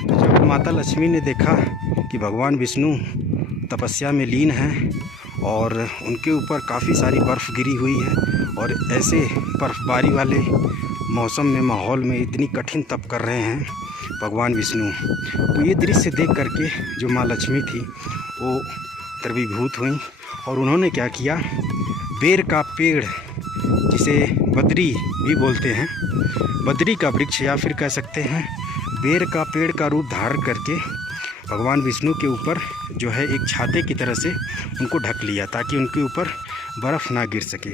तो जब माता लक्ष्मी ने देखा कि भगवान विष्णु तपस्या में लीन हैं और उनके ऊपर काफ़ी सारी बर्फ़ गिरी हुई है और ऐसे बर्फ़बारी वाले मौसम में, माहौल में इतनी कठिन तप कर रहे हैं भगवान विष्णु, तो ये दृश्य देख करके जो माँ लक्ष्मी थी वो द्रवीभूत हुई और उन्होंने क्या किया, बेर का पेड़, जिसे बद्री भी बोलते हैं, बद्री का वृक्ष या फिर कह सकते हैं बेर का पेड़ का रूप धारण करके भगवान विष्णु के ऊपर जो है एक छाते की तरह से उनको ढक लिया, ताकि उनके ऊपर बर्फ़ ना गिर सके।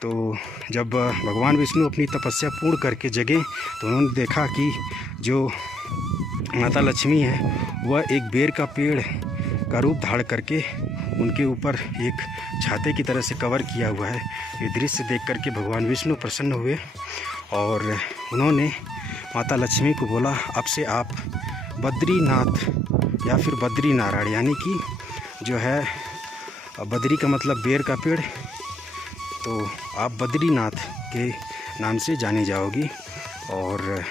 तो जब भगवान विष्णु अपनी तपस्या पूर्ण करके जगे तो उन्होंने देखा कि जो माता लक्ष्मी है वह एक बेर का पेड़ का रूप धारण करके उनके ऊपर एक छाते की तरह से कवर किया हुआ है। ये दृश्य देख करके भगवान विष्णु प्रसन्न हुए और उन्होंने माता लक्ष्मी को बोला, अब से आप बद्रीनाथ या फिर बद्री नारायण, यानी कि जो है बद्री का मतलब बेर का पेड़, तो आप बद्रीनाथ के नाम से जानी जाओगी। और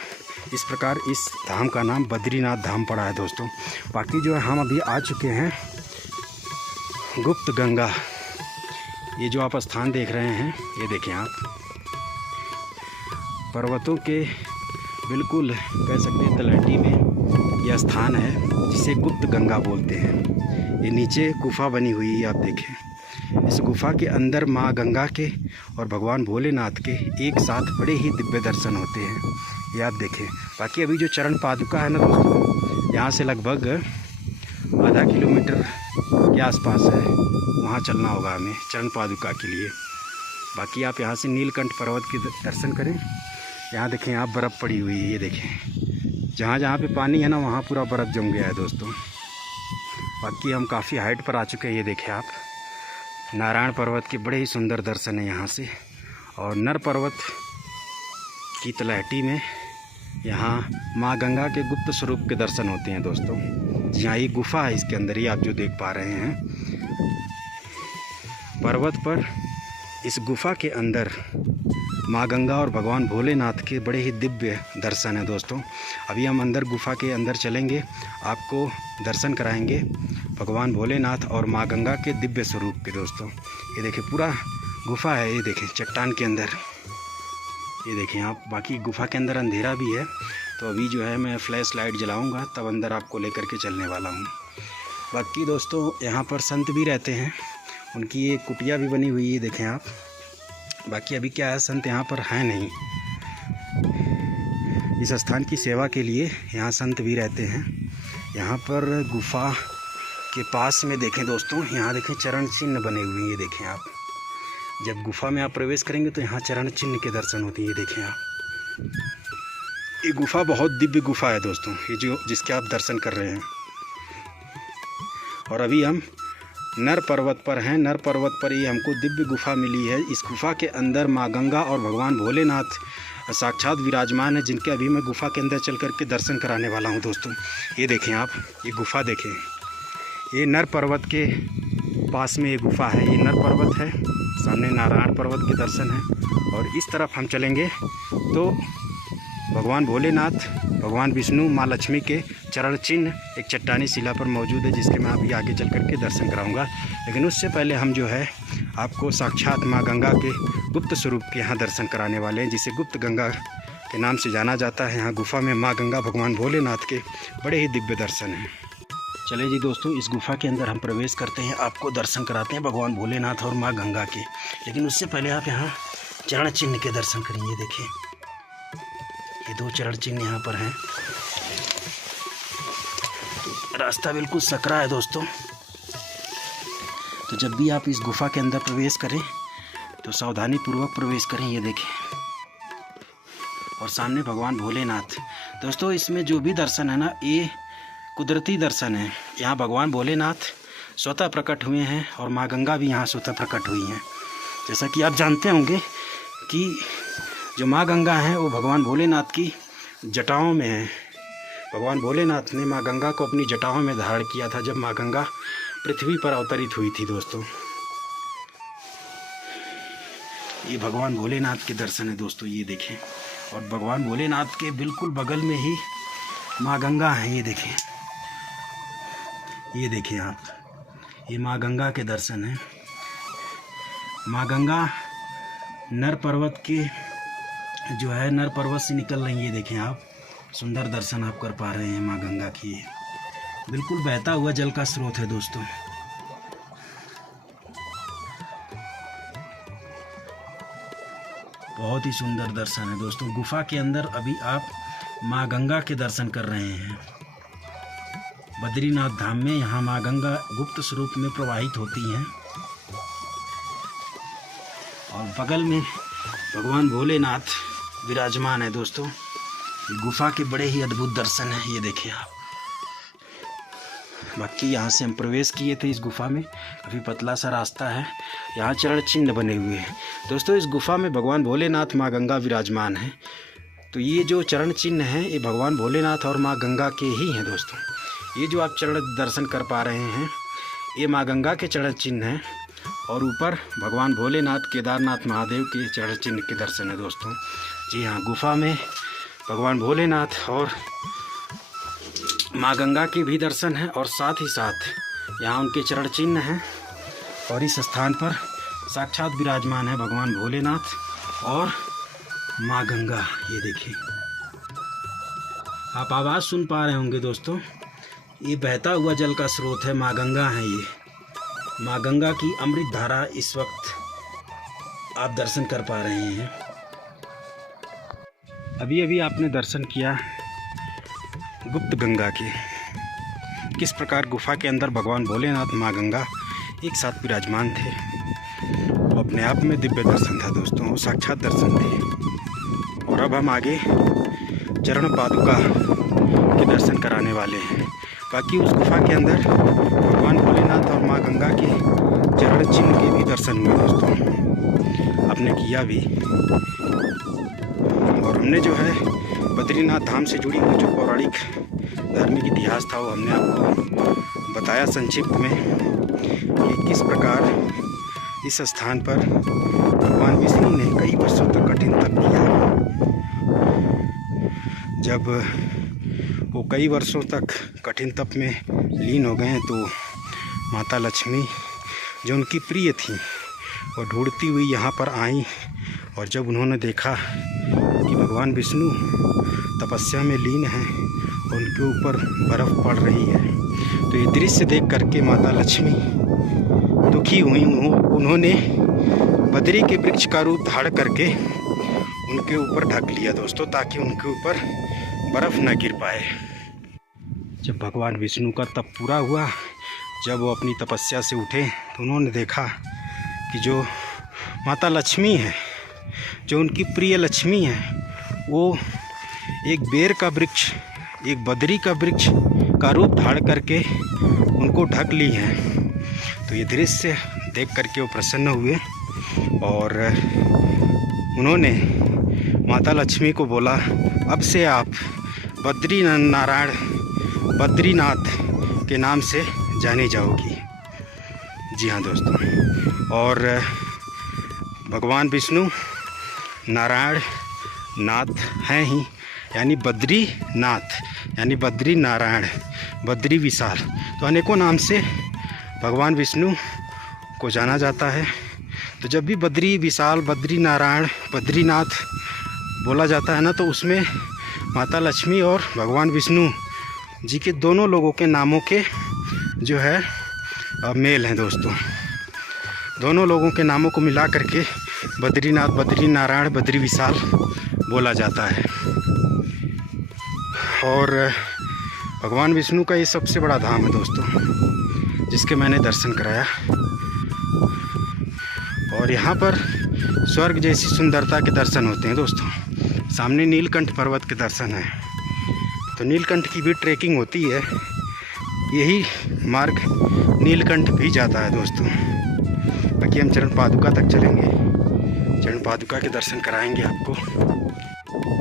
इस प्रकार इस धाम का नाम बद्रीनाथ धाम पड़ा है दोस्तों। बाकी जो है हम अभी आ चुके हैं गुप्त गंगा। ये जो आप स्थान देख रहे हैं, ये देखें आप, पर्वतों के बिल्कुल कह सकते हैं तलहटी में यह स्थान है जिसे गुप्त गंगा बोलते हैं। ये नीचे गुफा बनी हुई है, आप देखें। इस गुफा के अंदर माँ गंगा के और भगवान भोलेनाथ के एक साथ बड़े ही दिव्य दर्शन होते हैं, ये आप देखें। बाकी अभी जो चरण पादुका है ना दोस्तों, यहाँ से लगभग आधा किलोमीटर के आसपास है, वहाँ चलना होगा हमें चरण पादुका के लिए। बाकी आप यहाँ से नीलकंठ पर्वत के दर्शन करें। यहाँ देखें आप, बर्फ़ पड़ी हुई है, ये देखें। जहाँ जहाँ पे पानी है ना वहाँ पूरा बर्फ़ जम गया है दोस्तों। बाकी हम काफ़ी हाइट पर आ चुके हैं, ये देखें आप। नारायण पर्वत के बड़े ही सुंदर दर्शन है यहाँ से। और नर पर्वत की तलहटी में यहाँ माँ गंगा के गुप्त स्वरूप के दर्शन होते हैं दोस्तों। जहाँ एक गुफा है, इसके अंदर ही आप जो देख पा रहे हैं पर्वत पर, इस गुफा के अंदर माँ गंगा और भगवान भोलेनाथ के बड़े ही दिव्य दर्शन हैं दोस्तों। अभी हम अंदर गुफा के अंदर चलेंगे, आपको दर्शन कराएंगे भगवान भोलेनाथ और माँ गंगा के दिव्य स्वरूप के दोस्तों। ये देखिए पूरा गुफा है, ये देखें चट्टान के अंदर, ये देखें आप। बाकी गुफा के अंदर अंधेरा भी है, तो अभी जो है मैं फ्लैश लाइट जलाऊँगा, तब अंदर आपको लेकर के चलने वाला हूँ। बाकी दोस्तों यहाँ पर संत भी रहते हैं, उनकी एक कुटिया भी बनी हुई है, देखें आप। बाकी अभी क्या है, संत यहाँ पर हैं नहीं। इस स्थान की सेवा के लिए यहाँ संत भी रहते हैं। यहाँ पर गुफा के पास में देखें दोस्तों, यहाँ देखें चरण चिन्ह बने हुए हैं, ये देखें आप। जब गुफा में आप प्रवेश करेंगे तो यहाँ चरण चिन्ह के दर्शन होते हैं, ये देखें आप। ये गुफा बहुत दिव्य गुफा है दोस्तों, ये जो जिसके आप दर्शन कर रहे हैं। और अभी हम नर पर्वत पर हैं। नर पर्वत पर ये हमको दिव्य गुफा मिली है। इस गुफा के अंदर माँ गंगा और भगवान भोलेनाथ साक्षात विराजमान है, जिनके अभी मैं गुफा के अंदर चल करके दर्शन कराने वाला हूँ दोस्तों। ये देखें आप, ये गुफा देखें, ये नर पर्वत के पास में ये गुफा है। ये नर पर्वत है, सामने नारायण पर्वत के दर्शन है। और इस तरफ हम चलेंगे तो भगवान भोलेनाथ, भगवान विष्णु, माँ लक्ष्मी के चरण चिन्ह एक चट्टानी शिला पर मौजूद है, जिसके मैं अभी आगे चल करके दर्शन कराऊंगा। लेकिन उससे पहले हम जो है आपको साक्षात माँ गंगा के गुप्त स्वरूप के यहाँ दर्शन कराने वाले हैं, जिसे गुप्त गंगा के नाम से जाना जाता है। यहाँ गुफा में माँ गंगा, भगवान भोलेनाथ के बड़े ही दिव्य दर्शन हैं। चलिए जी दोस्तों, इस गुफा के अंदर हम प्रवेश करते हैं, आपको दर्शन कराते हैं भगवान भोलेनाथ और माँ गंगा के। लेकिन उससे पहले आप यहाँ चरण चिन्ह के दर्शन करिए। देखिए, ये 2 चरण चिन्ह यहाँ पर हैं। रास्ता बिल्कुल सकरा है दोस्तों, तो जब भी आप इस गुफा के अंदर प्रवेश करें तो सावधानी पूर्वक प्रवेश करें। ये देखें, और सामने भगवान भोलेनाथ। दोस्तों इसमें जो भी दर्शन है ना, ये कुदरती दर्शन है। यहाँ भगवान भोलेनाथ स्वतः प्रकट हुए हैं और माँ गंगा भी यहाँ स्वतः प्रकट हुई हैं। जैसा कि आप जानते होंगे कि जो माँ गंगा हैं वो भगवान भोलेनाथ की जटाओं में है। भगवान भोलेनाथ ने माँ गंगा को अपनी जटाओं में धारण किया था जब माँ गंगा पृथ्वी पर अवतरित हुई थी दोस्तों। ये भगवान भोलेनाथ के दर्शन है दोस्तों, ये देखें। और भगवान भोलेनाथ के बिल्कुल बगल में ही माँ गंगा है, ये देखें। ये देखिए आप, ये माँ गंगा के दर्शन हैं। माँ गंगा नर पर्वत के जो है, नर पर्वत से निकल रही है। ये देखें आप, सुंदर दर्शन आप कर पा रहे हैं माँ गंगा की। बिल्कुल बहता हुआ जल का स्रोत है दोस्तों। बहुत ही सुंदर दर्शन है दोस्तों। गुफा के अंदर अभी आप माँ गंगा के दर्शन कर रहे हैं। बद्रीनाथ धाम में यहाँ माँ गंगा गुप्त स्वरूप में प्रवाहित होती हैं, और बगल में भगवान भोलेनाथ विराजमान है दोस्तों। गुफा के बड़े ही अद्भुत दर्शन हैं, ये देखिए आप। बाकी यहाँ से हम प्रवेश किए थे इस गुफा में, अभी पतला सा रास्ता है। यहाँ चरण चिन्ह बने हुए हैं दोस्तों। इस गुफा में भगवान भोलेनाथ, माँ गंगा विराजमान है। तो ये जो चरण चिन्ह हैं, ये भगवान भोलेनाथ और माँ गंगा के ही हैं दोस्तों। ये जो आप चरण दर्शन कर पा रहे हैं, ये माँ गंगा के चरण चिन्ह हैं। और ऊपर भगवान भोलेनाथ, केदारनाथ महादेव के चरण चिन्ह के दर्शन है दोस्तों। जी हाँ, गुफा में भगवान भोलेनाथ और माँ गंगा के भी दर्शन हैं, और साथ ही साथ यहाँ उनके चरण चिन्ह हैं। और इस स्थान पर साक्षात विराजमान है भगवान भोलेनाथ और माँ गंगा। ये देखिए, आप आवाज़ सुन पा रहे होंगे दोस्तों। ये बहता हुआ जल का स्रोत है, माँ गंगा है। ये माँ गंगा की अमृत धारा इस वक्त आप दर्शन कर पा रहे हैं। अभी अभी आपने दर्शन किया गुप्त गंगा के, किस प्रकार गुफा के अंदर भगवान भोलेनाथ, माँ गंगा एक साथ विराजमान थे। वो अपने आप में दिव्य दर्शन था दोस्तों, वो साक्षात दर्शन थे। और अब हम आगे चरण पादुका के दर्शन कराने वाले हैं। बाकी उस गुफा के अंदर भगवान भोलेनाथ और माँ गंगा के चरण चिन्ह के भी दर्शन हुए दोस्तों, आपने किया भी। और हमने जो है बद्रीनाथ धाम से जुड़ी हुई जो पौराणिक धार्मिक इतिहास था, वो हमने आपको बताया संक्षिप्त में कि किस प्रकार इस स्थान पर भगवान विष्णु ने कई वर्षों तक कठिन तप किया। जब वो कई वर्षों तक कठिन तप में लीन हो गए तो माता लक्ष्मी, जो उनकी प्रिय थी, वो ढूंढती हुई यहाँ पर आई। और जब उन्होंने देखा कि भगवान विष्णु तपस्या में लीन हैं उनके ऊपर बर्फ़ पड़ रही है। तो ये दृश्य देख करके माता लक्ष्मी दुखी हुई। उन्होंने बद्री के वृक्ष का रूप धारण करके उनके ऊपर ढक लिया दोस्तों, ताकि उनके ऊपर बर्फ़ न गिर पाए। जब भगवान विष्णु का तप पूरा हुआ, जब वो अपनी तपस्या से उठे, तो उन्होंने देखा कि जो माता लक्ष्मी है, जो उनकी प्रिय लक्ष्मी है, वो एक बेर का वृक्ष, एक बद्री का वृक्ष का रूप धारण करके उनको ढक ली है। तो ये दृश्य देख करके वो प्रसन्न हुए और उन्होंने माता लक्ष्मी को बोला, अब से आप बद्रीनाथ के नाम से जानी जाओगी। जी हाँ दोस्तों, और भगवान विष्णु नारायण नाथ हैं ही, यानी बद्रीनाथ, यानी बद्री नारायण, बद्री विशाल। तो अनेकों नाम से भगवान विष्णु को जाना जाता है। तो जब भी बद्री विशाल, बद्री नारायण, बद्रीनाथ बोला जाता है ना, तो उसमें माता लक्ष्मी और भगवान विष्णु जी के दोनों लोगों के नामों के जो है मेल हैं दोस्तों। दोनों लोगों के नामों को मिला करके बद्रीनाथ, बद्री नारायण, बद्री विशाल बोला जाता है। और भगवान विष्णु का ये सबसे बड़ा धाम है दोस्तों, जिसके मैंने दर्शन कराया। और यहाँ पर स्वर्ग जैसी सुंदरता के दर्शन होते हैं दोस्तों। सामने नीलकंठ पर्वत के दर्शन है। तो नीलकंठ की भी ट्रैकिंग होती है, यही मार्ग नीलकंठ भी जाता है दोस्तों। बाकी हम चरण पादुका तक चलेंगे, चरण पादुका के दर्शन कराएंगे आपको।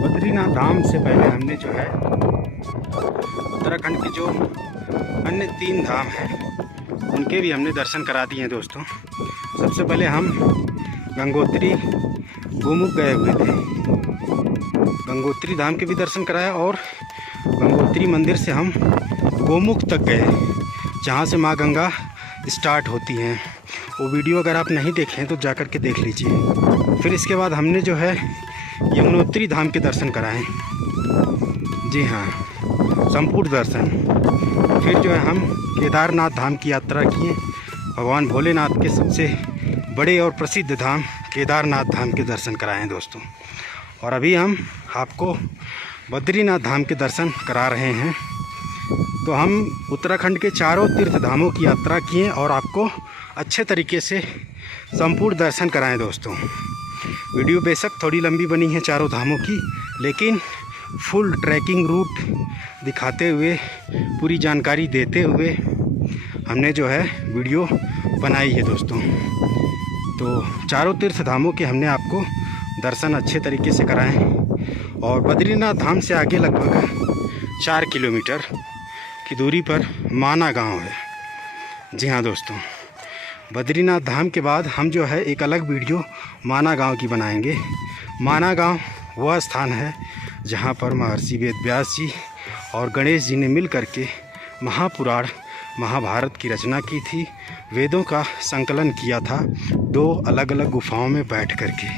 बद्रीनाथ धाम से पहले हमने जो है उत्तराखंड के जो अन्य 3 धाम हैं उनके भी हमने दर्शन करा दिए हैं दोस्तों। सबसे पहले हम गंगोत्री गोमुख गए हुए थे, गंगोत्री धाम के भी दर्शन कराया, और गंगोत्री मंदिर से हम गोमुख तक गए, जहाँ से माँ गंगा स्टार्ट होती हैं। वो वीडियो अगर आप नहीं देखें तो जा कर के देख लीजिए। फिर इसके बाद हमने जो है यमुनोत्री धाम के दर्शन कराए। जी हाँ, संपूर्ण दर्शन। फिर जो है हम केदारनाथ धाम की यात्रा किए। भगवान भोलेनाथ के सबसे बड़े और प्रसिद्ध धाम केदारनाथ धाम के दर्शन कराए हैं दोस्तों। और अभी हम आपको बद्रीनाथ धाम के दर्शन करा रहे हैं। तो हम उत्तराखंड के चारों तीर्थ धामों की यात्रा किए और आपको अच्छे तरीके से संपूर्ण दर्शन कराएं दोस्तों। वीडियो बेशक थोड़ी लंबी बनी है चारों धामों की, लेकिन फुल ट्रैकिंग रूट दिखाते हुए, पूरी जानकारी देते हुए हमने जो है वीडियो बनाई है दोस्तों। तो चारों तीर्थ धामों के हमने आपको दर्शन अच्छे तरीके से कराए हैं। और बद्रीनाथ धाम से आगे लगभग 4 किलोमीटर की दूरी पर माना गांव है। जी हाँ दोस्तों, बद्रीनाथ धाम के बाद हम जो है एक अलग वीडियो माना गांव की बनाएंगे। माना गांव वह स्थान है जहां पर महर्षि वेदव्यास जी और गणेश जी ने मिल करके महापुराण महाभारत की रचना की थी, वेदों का संकलन किया था 2 अलग अलग गुफाओं में बैठ करके।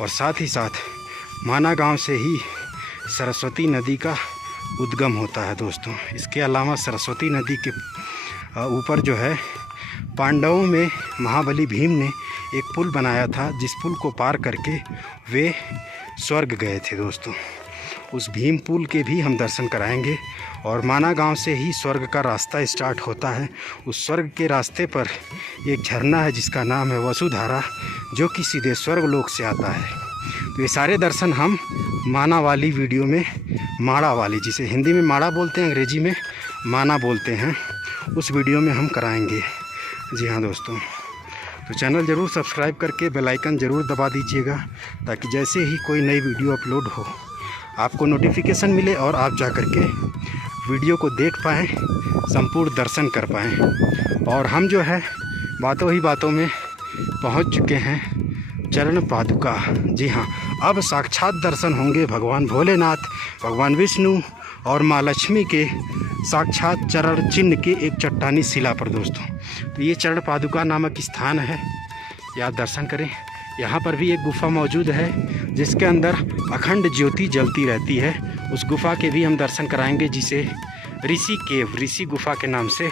और साथ ही साथ माना गांव से ही सरस्वती नदी का उद्गम होता है दोस्तों। इसके अलावा सरस्वती नदी के ऊपर जो है पांडवों में महाबली भीम ने एक पुल बनाया था, जिस पुल को पार करके वे स्वर्ग गए थे दोस्तों। उस भीम पुल के भी हम दर्शन कराएंगे। और माना गांव से ही स्वर्ग का रास्ता स्टार्ट होता है। उस स्वर्ग के रास्ते पर एक झरना है जिसका नाम है वसुधारा, जो कि सीधे स्वर्ग लोक से आता है। तो ये सारे दर्शन हम माना वाली वीडियो में, माड़ा वाली, जिसे हिंदी में माड़ा बोलते हैं, अंग्रेजी में माना बोलते हैं, उस वीडियो में हम कराएंगे। जी हाँ दोस्तों, तो चैनल ज़रूर सब्सक्राइब करके बेल आइकन ज़रूर दबा दीजिएगा, ताकि जैसे ही कोई नई वीडियो अपलोड हो आपको नोटिफिकेशन मिले और आप जा कर के वीडियो को देख पाएँ, संपूर्ण दर्शन कर पाएँ। और हम जो है बातों ही बातों में पहुंच चुके हैं चरण पादुका। जी हाँ, अब साक्षात दर्शन होंगे भगवान भोलेनाथ, भगवान विष्णु और माँ लक्ष्मी के साक्षात चरण चिन्ह के एक चट्टानी शिला पर दोस्तों। तो ये चरण पादुका नामक स्थान है, या दर्शन करें। यहाँ पर भी एक गुफा मौजूद है जिसके अंदर अखंड ज्योति जलती रहती है उस गुफा के भी हम दर्शन कराएंगे, जिसे ऋषि केव, ऋषि गुफा के नाम से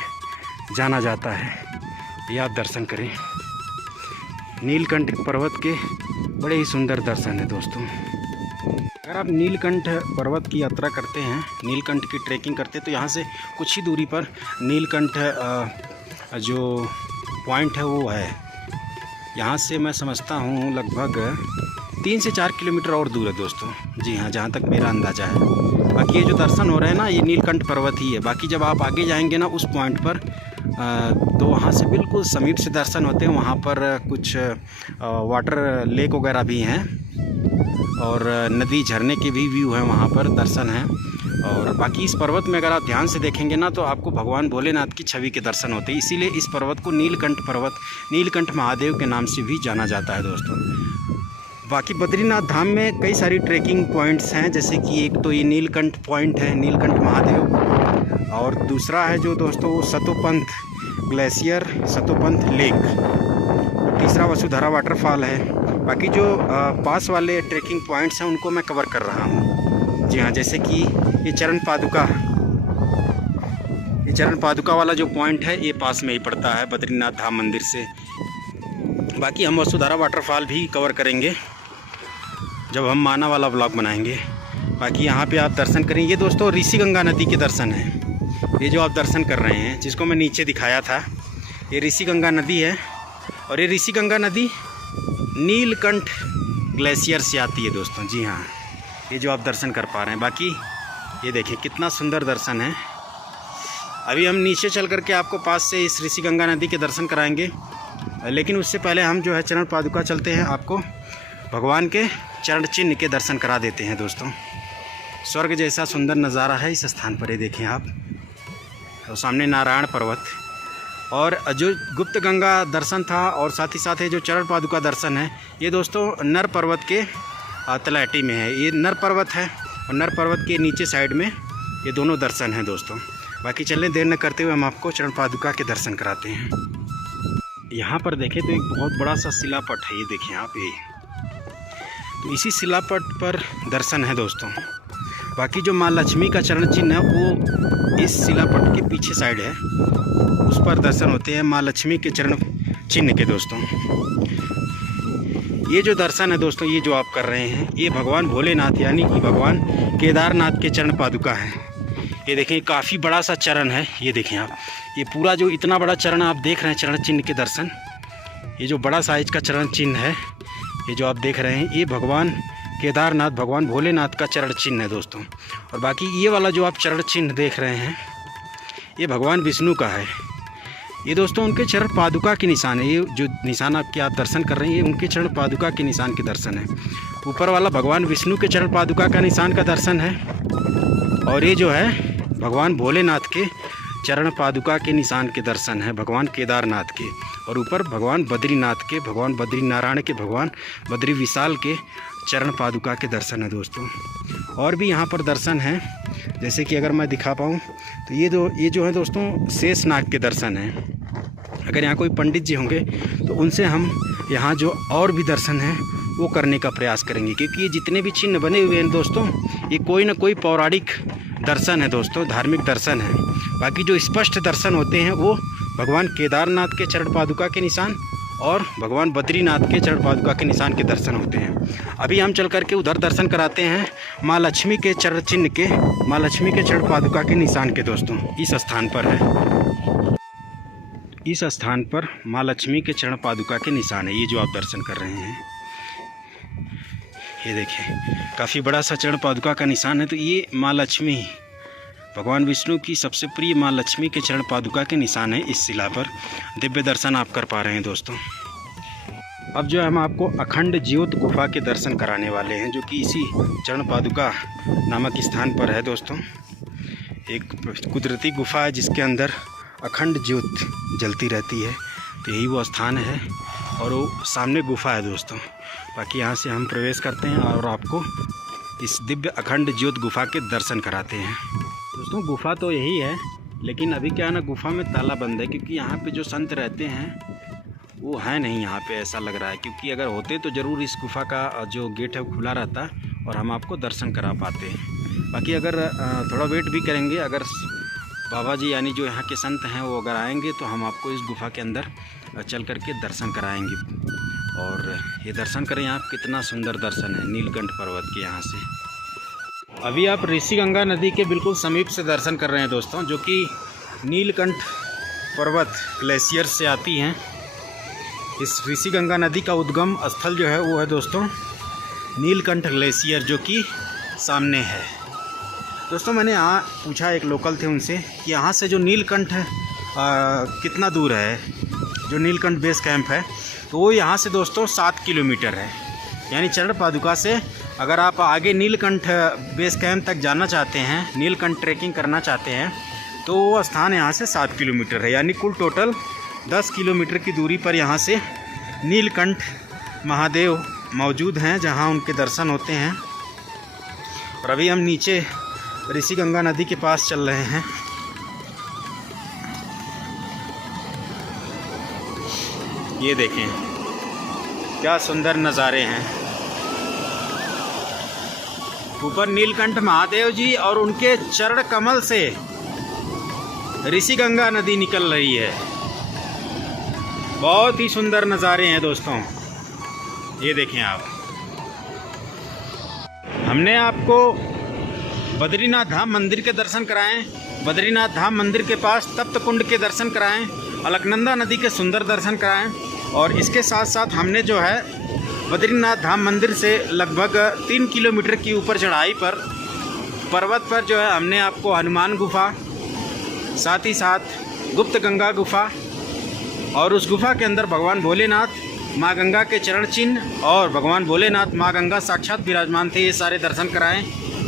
जाना जाता है। ये आप दर्शन करें। नीलकंठ पर्वत के बड़े ही सुंदर दर्शन है दोस्तों। अगर आप नीलकंठ पर्वत की यात्रा करते हैं, नीलकंठ की ट्रैकिंग करते हैं, तो यहाँ से कुछ ही दूरी पर नीलकंठ जो पॉइंट है वो है। यहाँ से मैं समझता हूँ लगभग 3 से 4 किलोमीटर और दूर है दोस्तों। जी हाँ, जहाँ तक मेरा अंदाज़ा है। बाकी ये जो दर्शन हो रहे हैं ना, ये नीलकंठ पर्वत ही है। बाकी जब आप आगे जाएंगे ना उस पॉइंट पर, तो वहाँ से बिल्कुल समीप से दर्शन होते हैं। वहाँ पर कुछ वाटर लेक वगैरह भी हैं और नदी झरने के भी व्यू हैं, वहाँ पर दर्शन हैं। और बाकी इस पर्वत में अगर आप ध्यान से देखेंगे ना, तो आपको भगवान भोलेनाथ की छवि के दर्शन होते हैं। इसीलिए इस पर्वत को नीलकंठ पर्वत, नीलकंठ महादेव के नाम से भी जाना जाता है दोस्तों। बाकी बद्रीनाथ धाम में कई सारी ट्रैकिंग पॉइंट्स हैं, जैसे कि एक तो ये नीलकंठ पॉइंट है, नीलकंठ महादेव, और दूसरा है जो दोस्तों वो सतोपंथ ग्लेशियर, सतोपंथ लेक, तीसरा वसुधारा वाटरफॉल है। बाकी जो पास वाले ट्रैकिंग पॉइंट्स हैं उनको मैं कवर कर रहा हूँ। जी हाँ, जैसे कि ये चरण पादुका वाला जो पॉइंट है, ये पास में ही पड़ता है बद्रीनाथ धाम मंदिर से। बाकी हम वसुधारा वाटरफॉल भी कवर करेंगे जब हम माना वाला ब्लॉग बनाएंगे। बाकी यहाँ पे आप दर्शन करें। ये दोस्तों ऋषि गंगा नदी के दर्शन हैं। ये जो आप दर्शन कर रहे हैं, जिसको मैं नीचे दिखाया था, ये ऋषि गंगा नदी है। और ये ऋषि गंगा नदी नीलकंठ ग्लेशियर से आती है दोस्तों। जी हाँ, ये जो आप दर्शन कर पा रहे हैं। बाकी ये देखिए कितना सुंदर दर्शन है। अभी हम नीचे चल करके आपको पास से इस ऋषि गंगा नदी के दर्शन कराएंगे, लेकिन उससे पहले हम जो है चरण पादुका चलते हैं, आपको भगवान के चरण चिन्ह के दर्शन करा देते हैं दोस्तों। स्वर्ग जैसा सुंदर नज़ारा है इस स्थान पर। ये देखें आप, और सामने नारायण पर्वत, और जो गुप्त गंगा दर्शन था और साथ ही साथ ये जो चरण पादुका दर्शन है, ये दोस्तों नर पर्वत के तलहटी में है। ये नर पर्वत है और नर पर्वत के नीचे साइड में ये दोनों दर्शन हैं दोस्तों। बाकी चलें देर न करते हुए हम आपको चरण पादुका के दर्शन कराते हैं। यहाँ पर देखें तो एक बहुत बड़ा सा शिलापट है। ये देखें आप, ये तो इसी शिलापट पर दर्शन है दोस्तों। बाकी जो माँ लक्ष्मी का चरण चिन्ह है वो इस शिलापट के पीछे साइड है, उस पर दर्शन होते हैं माँ लक्ष्मी के चरण चिन्ह के दोस्तों। ये जो दर्शन है दोस्तों, ये जो आप कर रहे हैं, ये भगवान भोलेनाथ यानी कि भगवान केदारनाथ के चरण पादुका है। ये देखें काफ़ी बड़ा सा चरण है। ये देखें आप, ये पूरा जो इतना बड़ा चरण आप देख रहे हैं, चरण चिन्ह के दर्शन, ये जो बड़ा साइज का चरण चिन्ह है, ये जो आप देख रहे हैं, ये भगवान केदारनाथ, भगवान भोलेनाथ का चरण चिन्ह है दोस्तों। और बाकी ये वाला जो आप चरण चिन्ह देख रहे हैं, ये भगवान विष्णु का है। ये दोस्तों उनके चरण पादुका के निशान है। ये जो निशान आपके आप दर्शन कर रहे हैं, ये उनके चरण पादुका के निशान के दर्शन है। ऊपर वाला भगवान विष्णु के चरण पादुका का निशान का दर्शन है, और ये जो है भगवान भोलेनाथ के चरण पादुका के निशान के दर्शन है, भगवान केदारनाथ के। और ऊपर भगवान बद्रीनाथ के, भगवान बद्री नारायण के, भगवान बद्री विशाल के चरण पादुका के दर्शन है दोस्तों। और भी यहाँ पर दर्शन हैं, जैसे कि अगर मैं दिखा पाऊँ तो ये जो है दोस्तों शेषनाग के दर्शन हैं। अगर यहाँ कोई पंडित जी होंगे तो उनसे हम यहाँ जो और भी दर्शन हैं वो करने का प्रयास करेंगे, क्योंकि ये जितने भी चिन्ह बने हुए हैं दोस्तों, ये कोई ना कोई पौराणिक दर्शन है दोस्तों, धार्मिक दर्शन है। बाकी जो स्पष्ट दर्शन होते हैं वो भगवान केदारनाथ के चरण पादुका के निशान और भगवान बद्रीनाथ के चरण पादुका के निशान के दर्शन होते हैं। अभी हम चल करके उधर दर्शन कराते हैं माँ लक्ष्मी के चरण चिन्ह के, माँ लक्ष्मी के चरण पादुका के निशान के दोस्तों। इस स्थान पर है, इस स्थान पर माँ लक्ष्मी के चरण पादुका के निशान है। ये जो आप दर्शन कर रहे हैं, ये देखिए काफ़ी बड़ा सा चरण पादुका का निशान है। तो ये माँ लक्ष्मी, भगवान विष्णु की सबसे प्रिय माँ लक्ष्मी के चरण पादुका के निशान है। इस शिला पर दिव्य दर्शन आप कर पा रहे हैं दोस्तों। अब जो है हम आपको अखंड ज्योत गुफा के दर्शन कराने वाले हैं, जो कि इसी चरण पादुका नामक स्थान पर है दोस्तों। एक कुदरती गुफा है जिसके अंदर अखंड ज्योत जलती रहती है, तो यही वो स्थान है और वो सामने गुफा है दोस्तों। बाकी यहाँ से हम प्रवेश करते हैं और आपको इस दिव्य अखंड ज्योत गुफा के दर्शन कराते हैं दोस्तों। गुफा तो यही है, लेकिन अभी क्या है ना, गुफा में ताला बंद है, क्योंकि यहाँ पे जो संत रहते हैं वो है नहीं यहाँ पे, ऐसा लग रहा है। क्योंकि अगर होते तो ज़रूर इस गुफा का जो गेट है वो खुला रहता और हम आपको दर्शन करा पाते। बाकी अगर थोड़ा वेट भी करेंगे, अगर बाबा जी यानी जो यहाँ के संत हैं वो अगर आएंगे तो हम आपको इस गुफ़ा के अंदर चल कर के दर्शन कराएंगे। और ये दर्शन करें आप, कितना सुंदर दर्शन है नीलकंठ पर्वत के यहाँ से। अभी आप ऋषिगंगा नदी के बिल्कुल समीप से दर्शन कर रहे हैं दोस्तों, जो कि नीलकंठ पर्वत ग्लेशियर से आती हैं। इस ऋषिगंगा नदी का उद्गम स्थल जो है वो है दोस्तों नीलकंठ ग्लेशियर, जो कि सामने है। दोस्तों मैंने यहाँ पूछा, एक लोकल थे उनसे कि यहाँ से जो नीलकंठ कितना दूर है, जो नीलकंठ बेस कैंप है, तो वो यहाँ से दोस्तों 7 किलोमीटर है। यानी चरण पादुका से अगर आप आगे नीलकंठ बेस कैंप तक जाना चाहते हैं, नीलकंठ ट्रैकिंग करना चाहते हैं, तो वो स्थान यहाँ से 7 किलोमीटर है। यानी कुल टोटल 10 किलोमीटर की दूरी पर यहाँ से नीलकंठ महादेव मौजूद हैं, जहाँ उनके दर्शन होते हैं। और अभी हम नीचे ऋषिगंगा नदी के पास चल रहे हैं। ये देखें क्या सुंदर नज़ारे हैं। ऊपर नीलकंठ महादेव जी और उनके चरण कमल से ऋषिगंगा नदी निकल रही है। बहुत ही सुंदर नज़ारे हैं दोस्तों, ये देखें आप। हमने आपको बद्रीनाथ धाम मंदिर के दर्शन कराएं, बद्रीनाथ धाम मंदिर के पास तप्त कुंड के दर्शन कराएं, अलकनंदा नदी के सुंदर दर्शन कराएं। और इसके साथ साथ हमने जो है बद्रीनाथ धाम मंदिर से लगभग 3 किलोमीटर की ऊपर चढ़ाई पर पर्वत पर जो है हमने आपको हनुमान गुफा, साथ ही साथ गुप्त गंगा गुफा, और उस गुफा के अंदर भगवान भोलेनाथ, माँ गंगा के चरण चिन्ह और भगवान भोलेनाथ, माँ गंगा साक्षात विराजमान थे, ये सारे दर्शन कराएं।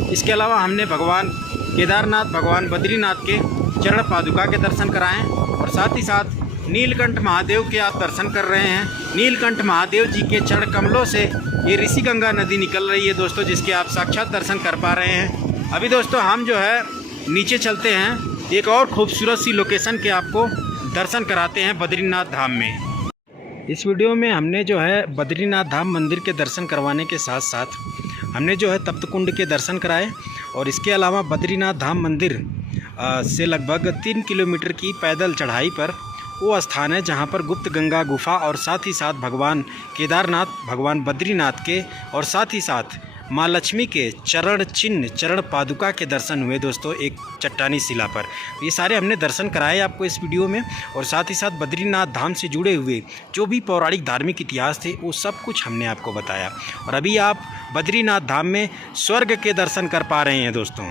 इसके अलावा हमने भगवान केदारनाथ, भगवान बद्रीनाथ के चरण पादुका के दर्शन कराएं। और साथ ही साथ नीलकंठ महादेव के आप दर्शन कर रहे हैं। नीलकंठ महादेव जी के चरण कमलों से ये ऋषिगंगा नदी निकल रही है दोस्तों, जिसके आप साक्षात दर्शन कर पा रहे हैं। अभी दोस्तों हम जो है नीचे चलते हैं, एक और खूबसूरत सी लोकेशन के आपको दर्शन कराते हैं बद्रीनाथ धाम में। इस वीडियो में हमने जो है बद्रीनाथ धाम मंदिर के दर्शन करवाने के साथ साथ हमने जो है तप्त कुंड के दर्शन कराए। और इसके अलावा बद्रीनाथ धाम मंदिर से लगभग 3 किलोमीटर की पैदल चढ़ाई पर वो स्थान है जहाँ पर गुप्त गंगा गुफा और साथ ही साथ भगवान केदारनाथ, भगवान बद्रीनाथ के और साथ ही साथ माँ लक्ष्मी के चरण चिन्ह, चरण पादुका के दर्शन हुए दोस्तों एक चट्टानी शिला पर। ये सारे हमने दर्शन कराए आपको इस वीडियो में। और साथ ही साथ बद्रीनाथ धाम से जुड़े हुए जो भी पौराणिक धार्मिक इतिहास थे वो सब कुछ हमने आपको बताया। और अभी आप बद्रीनाथ धाम में स्वर्ग के दर्शन कर पा रहे हैं दोस्तों।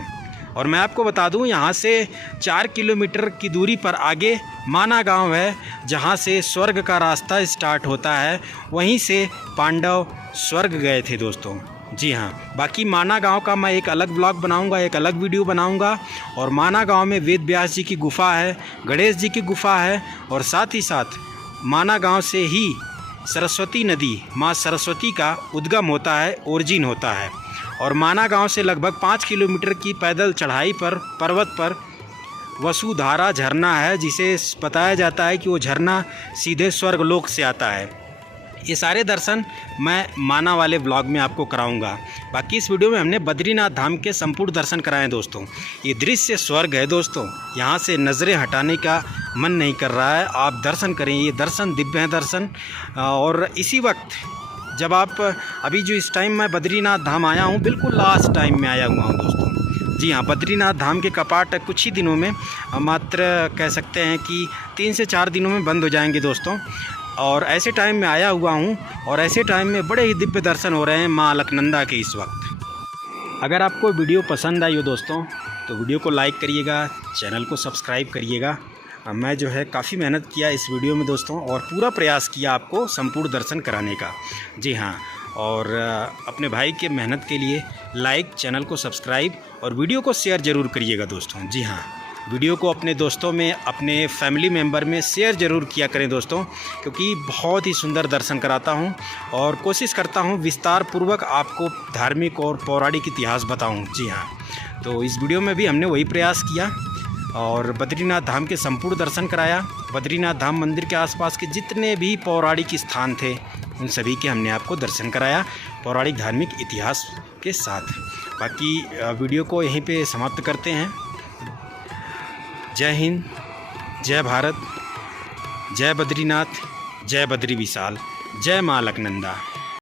और मैं आपको बता दूं, यहाँ से 4 किलोमीटर की दूरी पर आगे माना गांव है, जहाँ से स्वर्ग का रास्ता स्टार्ट होता है। वहीं से पांडव स्वर्ग गए थे दोस्तों। जी हाँ, बाकी माना गांव का मैं एक अलग ब्लॉग बनाऊंगा, एक अलग वीडियो बनाऊंगा। और माना गांव में वेद व्यास जी की गुफ़ा है, गणेश जी की गुफ़ा है, और साथ ही साथ माना गांव से ही सरस्वती नदी, माँ सरस्वती का उद्गम होता है, ओरिजिन होता है। और माना गांव से लगभग 5 किलोमीटर की पैदल चढ़ाई पर पर्वत पर वसुधारा झरना है, जिसे बताया जाता है कि वो झरना सीधे स्वर्गलोक से आता है। ये सारे दर्शन मैं माना वाले ब्लॉग में आपको कराऊंगा। बाकी इस वीडियो में हमने बद्रीनाथ धाम के संपूर्ण दर्शन कराए दोस्तों। ये दृश्य स्वर्ग है दोस्तों, यहाँ से नज़रें हटाने का मन नहीं कर रहा है। आप दर्शन करें, ये दर्शन दिव्य हैं दर्शन। और इसी वक्त जब आप अभी जो इस टाइम मैं बद्रीनाथ धाम आया हूँ, बिल्कुल लास्ट टाइम में आया हुआ हूँ दोस्तों। जी हाँ, बद्रीनाथ धाम के कपाट कुछ ही दिनों में, मात्र कह सकते हैं कि 3 से 4 दिनों में बंद हो जाएंगे दोस्तों। और ऐसे टाइम में आया हुआ हूँ और ऐसे टाइम में बड़े ही दिव्य दर्शन हो रहे हैं माँ अलकनंदा के इस वक्त। अगर आपको वीडियो पसंद आई हो दोस्तों तो वीडियो को लाइक करिएगा, चैनल को सब्सक्राइब करिएगा। मैं जो है काफ़ी मेहनत किया इस वीडियो में दोस्तों, और पूरा प्रयास किया आपको संपूर्ण दर्शन कराने का। जी हाँ, और अपने भाई के मेहनत के लिए लाइक, चैनल को सब्सक्राइब और वीडियो को शेयर ज़रूर करिएगा दोस्तों। जी हाँ, वीडियो को अपने दोस्तों में, अपने फैमिली मेम्बर में शेयर ज़रूर किया करें दोस्तों, क्योंकि बहुत ही सुंदर दर्शन कराता हूं और कोशिश करता हूं विस्तार पूर्वक आपको धार्मिक और पौराणिक इतिहास बताऊं। जी हाँ, तो इस वीडियो में भी हमने वही प्रयास किया और बद्रीनाथ धाम के संपूर्ण दर्शन कराया। बद्रीनाथ धाम मंदिर के आसपास के जितने भी पौराणिक स्थान थे उन सभी के हमने आपको दर्शन कराया, पौराणिक धार्मिक इतिहास के साथ। बाकी वीडियो को यहीं पे समाप्त करते हैं। जय हिंद, जय भारत, जय बद्रीनाथ, जय बद्री विशाल, जय माँ अलकनंदा।